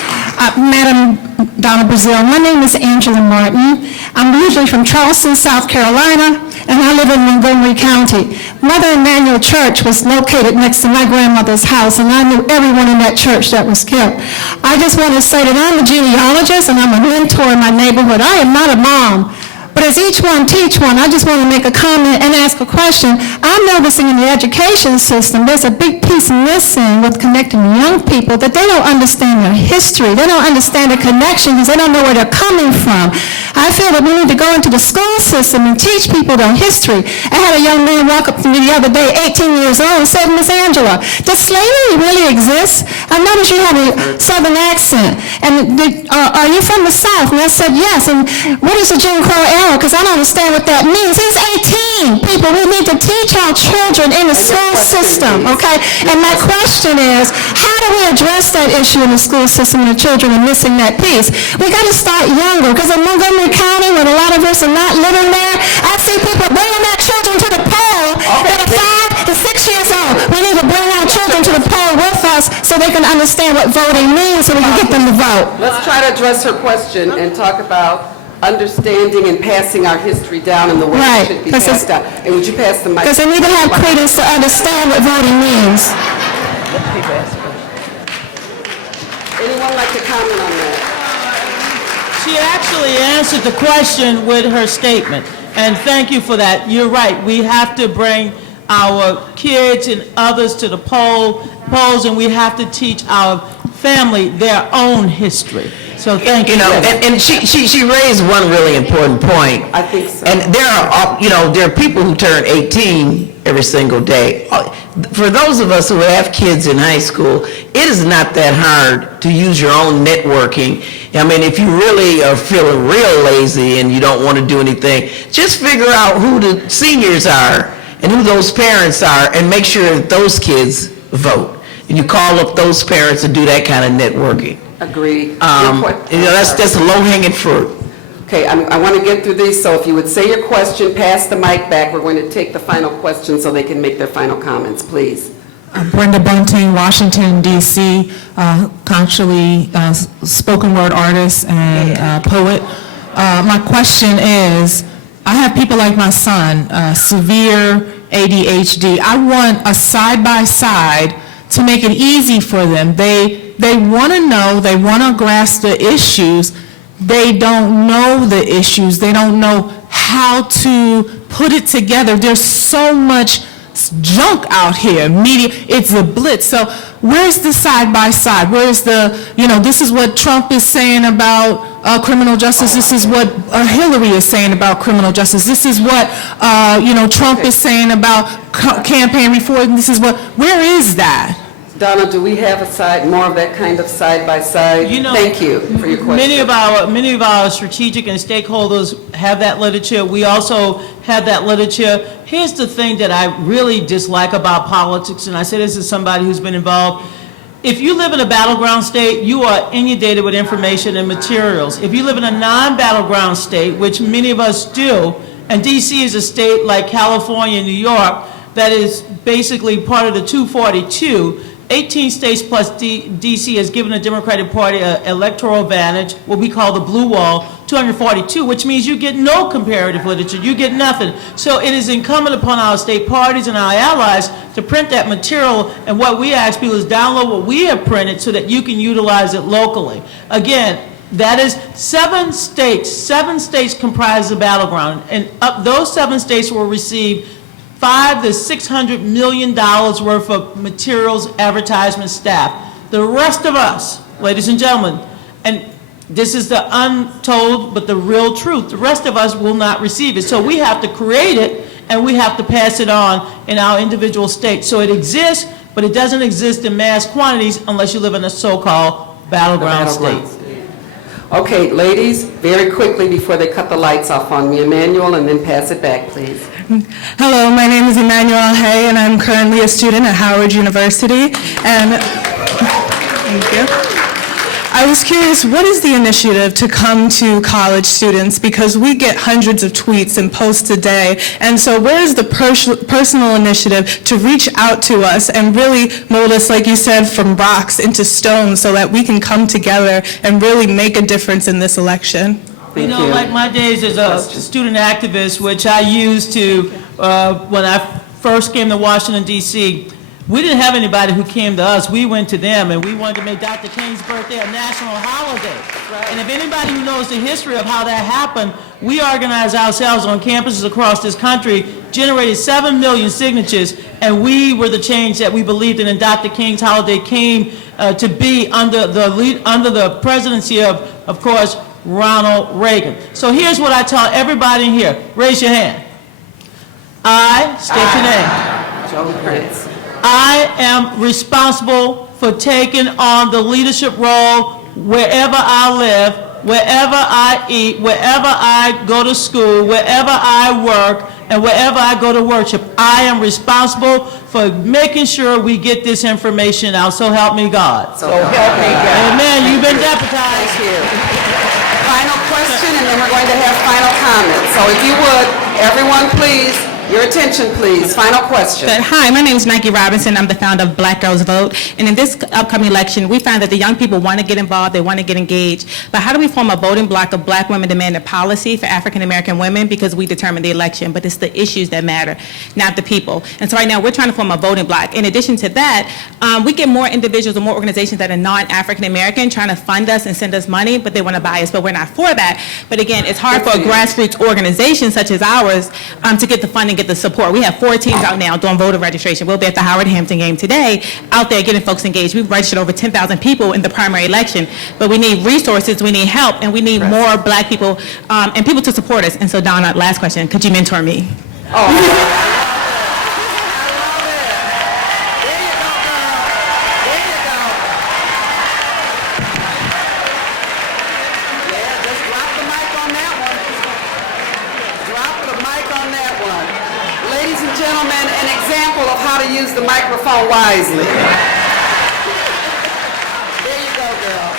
Madam Donna Brazile, my name is Angela Martin. I'm originally from Charleston, South Carolina, and I live in Montgomery County. Mother Emanuel Church was located next to my grandmother's house, and I knew everyone in that church that was killed. I just want to say that I'm a genealogist, and I'm a mentor in my neighborhood. I am not a mom. But as each one teach one, I just want to make a comment and ask a question. I'm noticing in the education system, there's a big piece missing with connecting young people, that they don't understand their history. They don't understand the connections. They don't know where they're coming from. I feel that we need to go into the school system and teach people their history. I had a young man walk up to me the other day, 18 years old, and said, Miss Angela, does slavery really exist? I noticed you have a southern accent. And are you from the South? And I said, yes. And what is the Jim Crow era? Because I don't understand what that means. He's 18. People, we need to teach our children in the school system, okay? And my question is, how do we address that issue in the school system when the children are missing that piece? We got to start younger, because in Montgomery County, when a lot of us are not living there, I see people bringing their children to the poll that are 5 to 6 years old. We need to us so they can understand what voting means so we can get them to vote. Let's try to address her question and talk about understanding and passing our history down in the way it should be passed down. And would you pass the mic? Because they need to have credence to understand what voting means. Anyone like to comment on that? She actually answered the question with her statement, and thank you for that. You're right. We have to bring our kids and others to the polls, and we have to teach our family their own history. So thank you. You know, and she raised one really important point. I think so. And there are people who turn 18 every single day. For those of us who have kids in high school, it is not that hard to use your own networking. I mean, if you really are feeling real lazy and you don't want to do anything, just figure out who the seniors are and who those parents are and make sure that those kids vote. And you call up those parents and do that kind of networking. Agreed. That's low-hanging fruit. Okay, I want to get through these, so if you would say your question, pass the mic back. We're going to take the final question so they can make their final comments, please. Brenda Bunting, Washington, D.C., actually spoken word artist and poet. My question is, I have people like my son, severe ADHD. I want a side-by-side to make it easy for them. They want to know, they want to grasp the issues. They don't know the issues. They don't know how to put it together. There's so much junk out here, media, it's a blitz. So where's the side-by-side? Where's the, this is what Trump is saying about criminal justice. This is what Hillary is saying about criminal justice. This is what, Trump is saying about campaign reform. This is what, where is that? Donna, do we have more of that kind of side-by-side? Thank you for your question. Many of our strategic and stakeholders have that literature. We also have that literature. Here's the thing that I really dislike about politics, and I say this as somebody who's been involved. If you live in a battleground state, you are inundated with information and materials. If you live in a non-battleground state, which many of us do, and D.C. is a state like California and New York that is basically part of the 242, 18 states plus D.C. has given the Democratic Party an electoral advantage, what we call the blue wall, 242, which means you get no comparative literature, you get nothing. So it is incumbent upon our state parties and our allies to print that material, and what we ask people is download what we have printed so that you can utilize it locally. Again, that is 7 states. 7 states comprise the battleground, and those 7 states will receive $500 to $600 million worth of materials, advertisement, staff. The rest of us, ladies and gentlemen, and this is the untold but the real truth, the rest of us will not receive it. So we have to create it and we have to pass it on in our individual states. So it exists, but it doesn't exist in mass quantities unless you live in a so-called battleground state. Okay, ladies, very quickly before they cut the lights off on me, Emmanuel, and then pass it back, please. Hello, my name is Emmanuel Hay, and I'm currently a student at Howard University. And thank you. I was curious, what is the initiative to come to college students? Because we get hundreds of tweets and posts a day, and so where is the personal initiative to reach out to us and really mold us, like you said, from rocks into stone so that we can come together and really make a difference in this election? Like my days as a student activist, which I used to, when I first came to Washington, D.C., we didn't have anybody who came to us. We went to them, and we wanted to make Dr. King's birthday a national holiday. Right. And if anybody who knows the history of how that happened, we organized ourselves on campuses across this country, generated 7 million signatures, and we were the change that we believed in, and Dr. King's holiday came to be under the presidency of course, Ronald Reagan. So here's what I tell everybody in here. Raise your hand. I state your name. Joe Prince. I am responsible for taking on the leadership role wherever I live, wherever I eat, wherever I go to school, wherever I work, and wherever I go to worship. I am responsible for making sure we get this information out. So help me God. So help me God. Amen. You've been deputized. Thank you. Final question, and then we're going to have final comments. So if you would, everyone please Your attention, please. Final question. Hi, my name is Nike Robinson. I'm the founder of Black Girls Vote. And in this upcoming election, we find that the young people want to get involved, they want to get engaged. But how do we form a voting bloc of black women demanding policy for African American women? Because we determine the election, but it's the issues that matter, not the people. And so right now, we're trying to form a voting bloc. In addition to that, we get more individuals or more organizations that are non-African American trying to fund us and send us money, but they want to buy us, but we're not for that. But again, it's hard for a grassroots organization such as ours to get the funding, get the support. We have 4 teams out now doing voter registration. We'll be at the Howard Hampton game today, out there getting folks engaged. We've registered over 10,000 people in the primary election, but we need resources, we need help, and we need more black people and people to support us. And so, Donna, last question, could you mentor me? Use the microphone wisely. There you go, girl.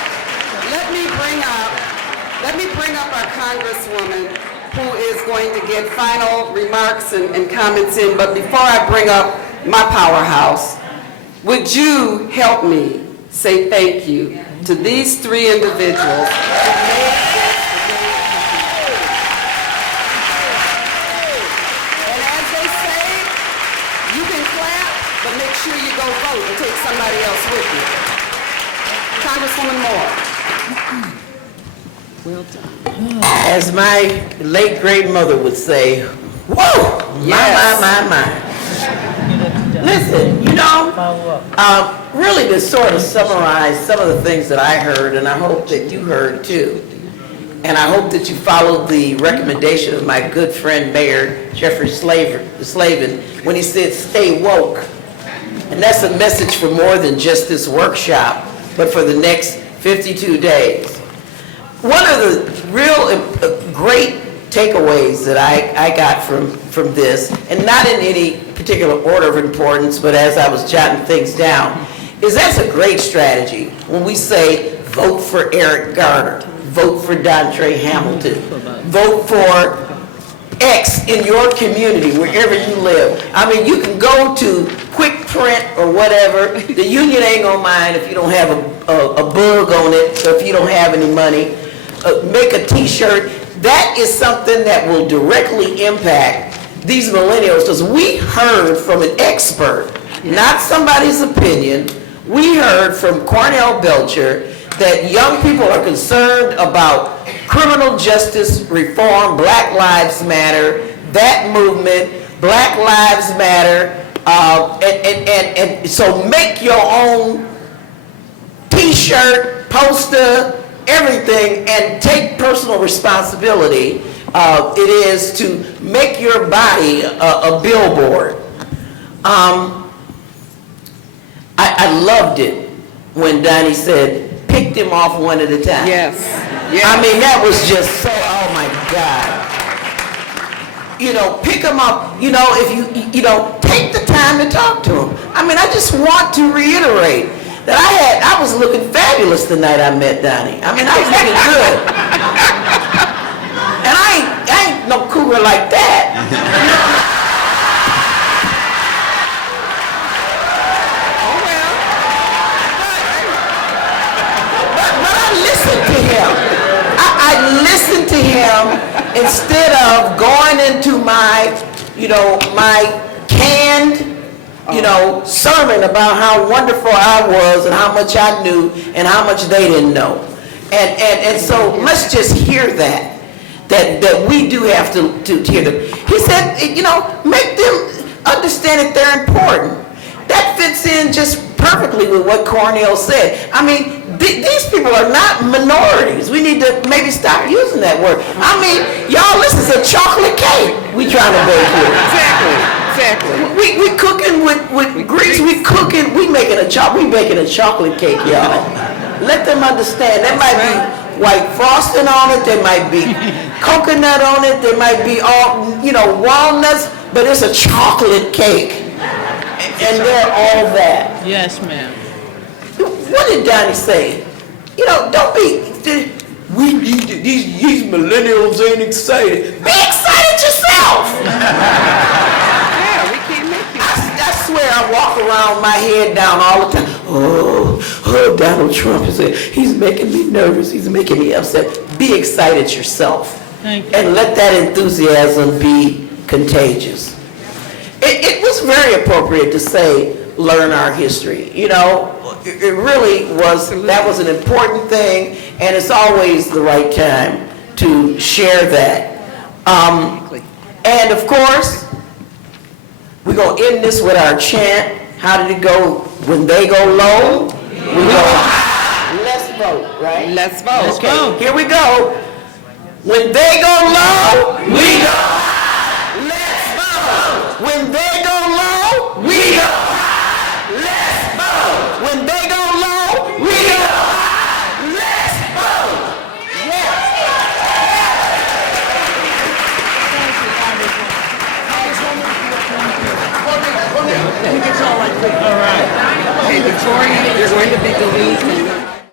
Let me bring up our Congresswoman who is going to get final remarks and comments in. But before I bring up my powerhouse, would you help me say thank you to these 3 individuals who made this the day it happened. And as they say, you can clap, but make sure you go vote and take somebody else with you. Congresswoman Moore. Well done. As my late great mother would say, whoa, my. Listen, really to sort of summarize some of the things that I heard, and I hope that you heard too, and I hope that you followed the recommendation of my good friend Mayor Jeffrey Slavin when he said, stay woke. And that's a message for more than just this workshop, but for the next 52 days. One of the real great takeaways that I got from this, and not in any particular order of importance, but as I was jotting things down, is that's a great strategy when we say vote for Eric Garner, vote for Dontre Hamilton, vote for X in your community, wherever you live. I mean, you can go to Quick Print or whatever. The union ain't gonna mind if you don't have a bug on it, so if you don't have any money. Make a t-shirt. That is something that will directly impact these millennials, because we heard from an expert, not somebody's opinion. We heard from Cornell Belcher that young people are concerned about criminal justice reform, Black Lives Matter, that movement, Black Lives Matter, and so make your own t-shirt, poster, everything, and take personal responsibility. It is to make your body a billboard. I loved it when Donnie said, pick them off one at a time. Yes. I mean, that was just so, oh my God. Pick them up, if you take the time to talk to them. I mean, I just want to reiterate that I was looking fabulous the night I met Donnie. I mean, I was looking good. And I ain't no cougar like that. But I listened to him. I listened to him instead of going into my canned sermon about how wonderful I was and how much I knew and how much they didn't know. And so let's just hear that we do have to hear them. He said, make them understand that they're important. That fits in just perfectly with what Cornell said. I mean, these people are not minorities. We need to maybe stop using that word. I mean, y'all, this is a chocolate cake we trying to bake here. Exactly. We cooking with grease. We baking a chocolate cake, y'all. Let them understand. There might be white frosting on it. There might be coconut on it. There might be all walnuts. But it's a chocolate cake, and they're all that. Yes, ma'am. What did Donnie say? Don't be. We need to, these millennials ain't excited. Be excited yourself. walk around my head down all the time. Oh, Donald Trump he's making me nervous. He's making me upset. Be excited yourself. Thank you. And let that enthusiasm be contagious. It was very appropriate to say, learn our history. You know, it really was, that was an important thing, and it's always the right time to share that. And of course, we're going to end this with our chant. How did it go? When they go low, we go high. Let's vote, right? Let's vote. Okay, here we go. When they go low, we go high. Let's vote. When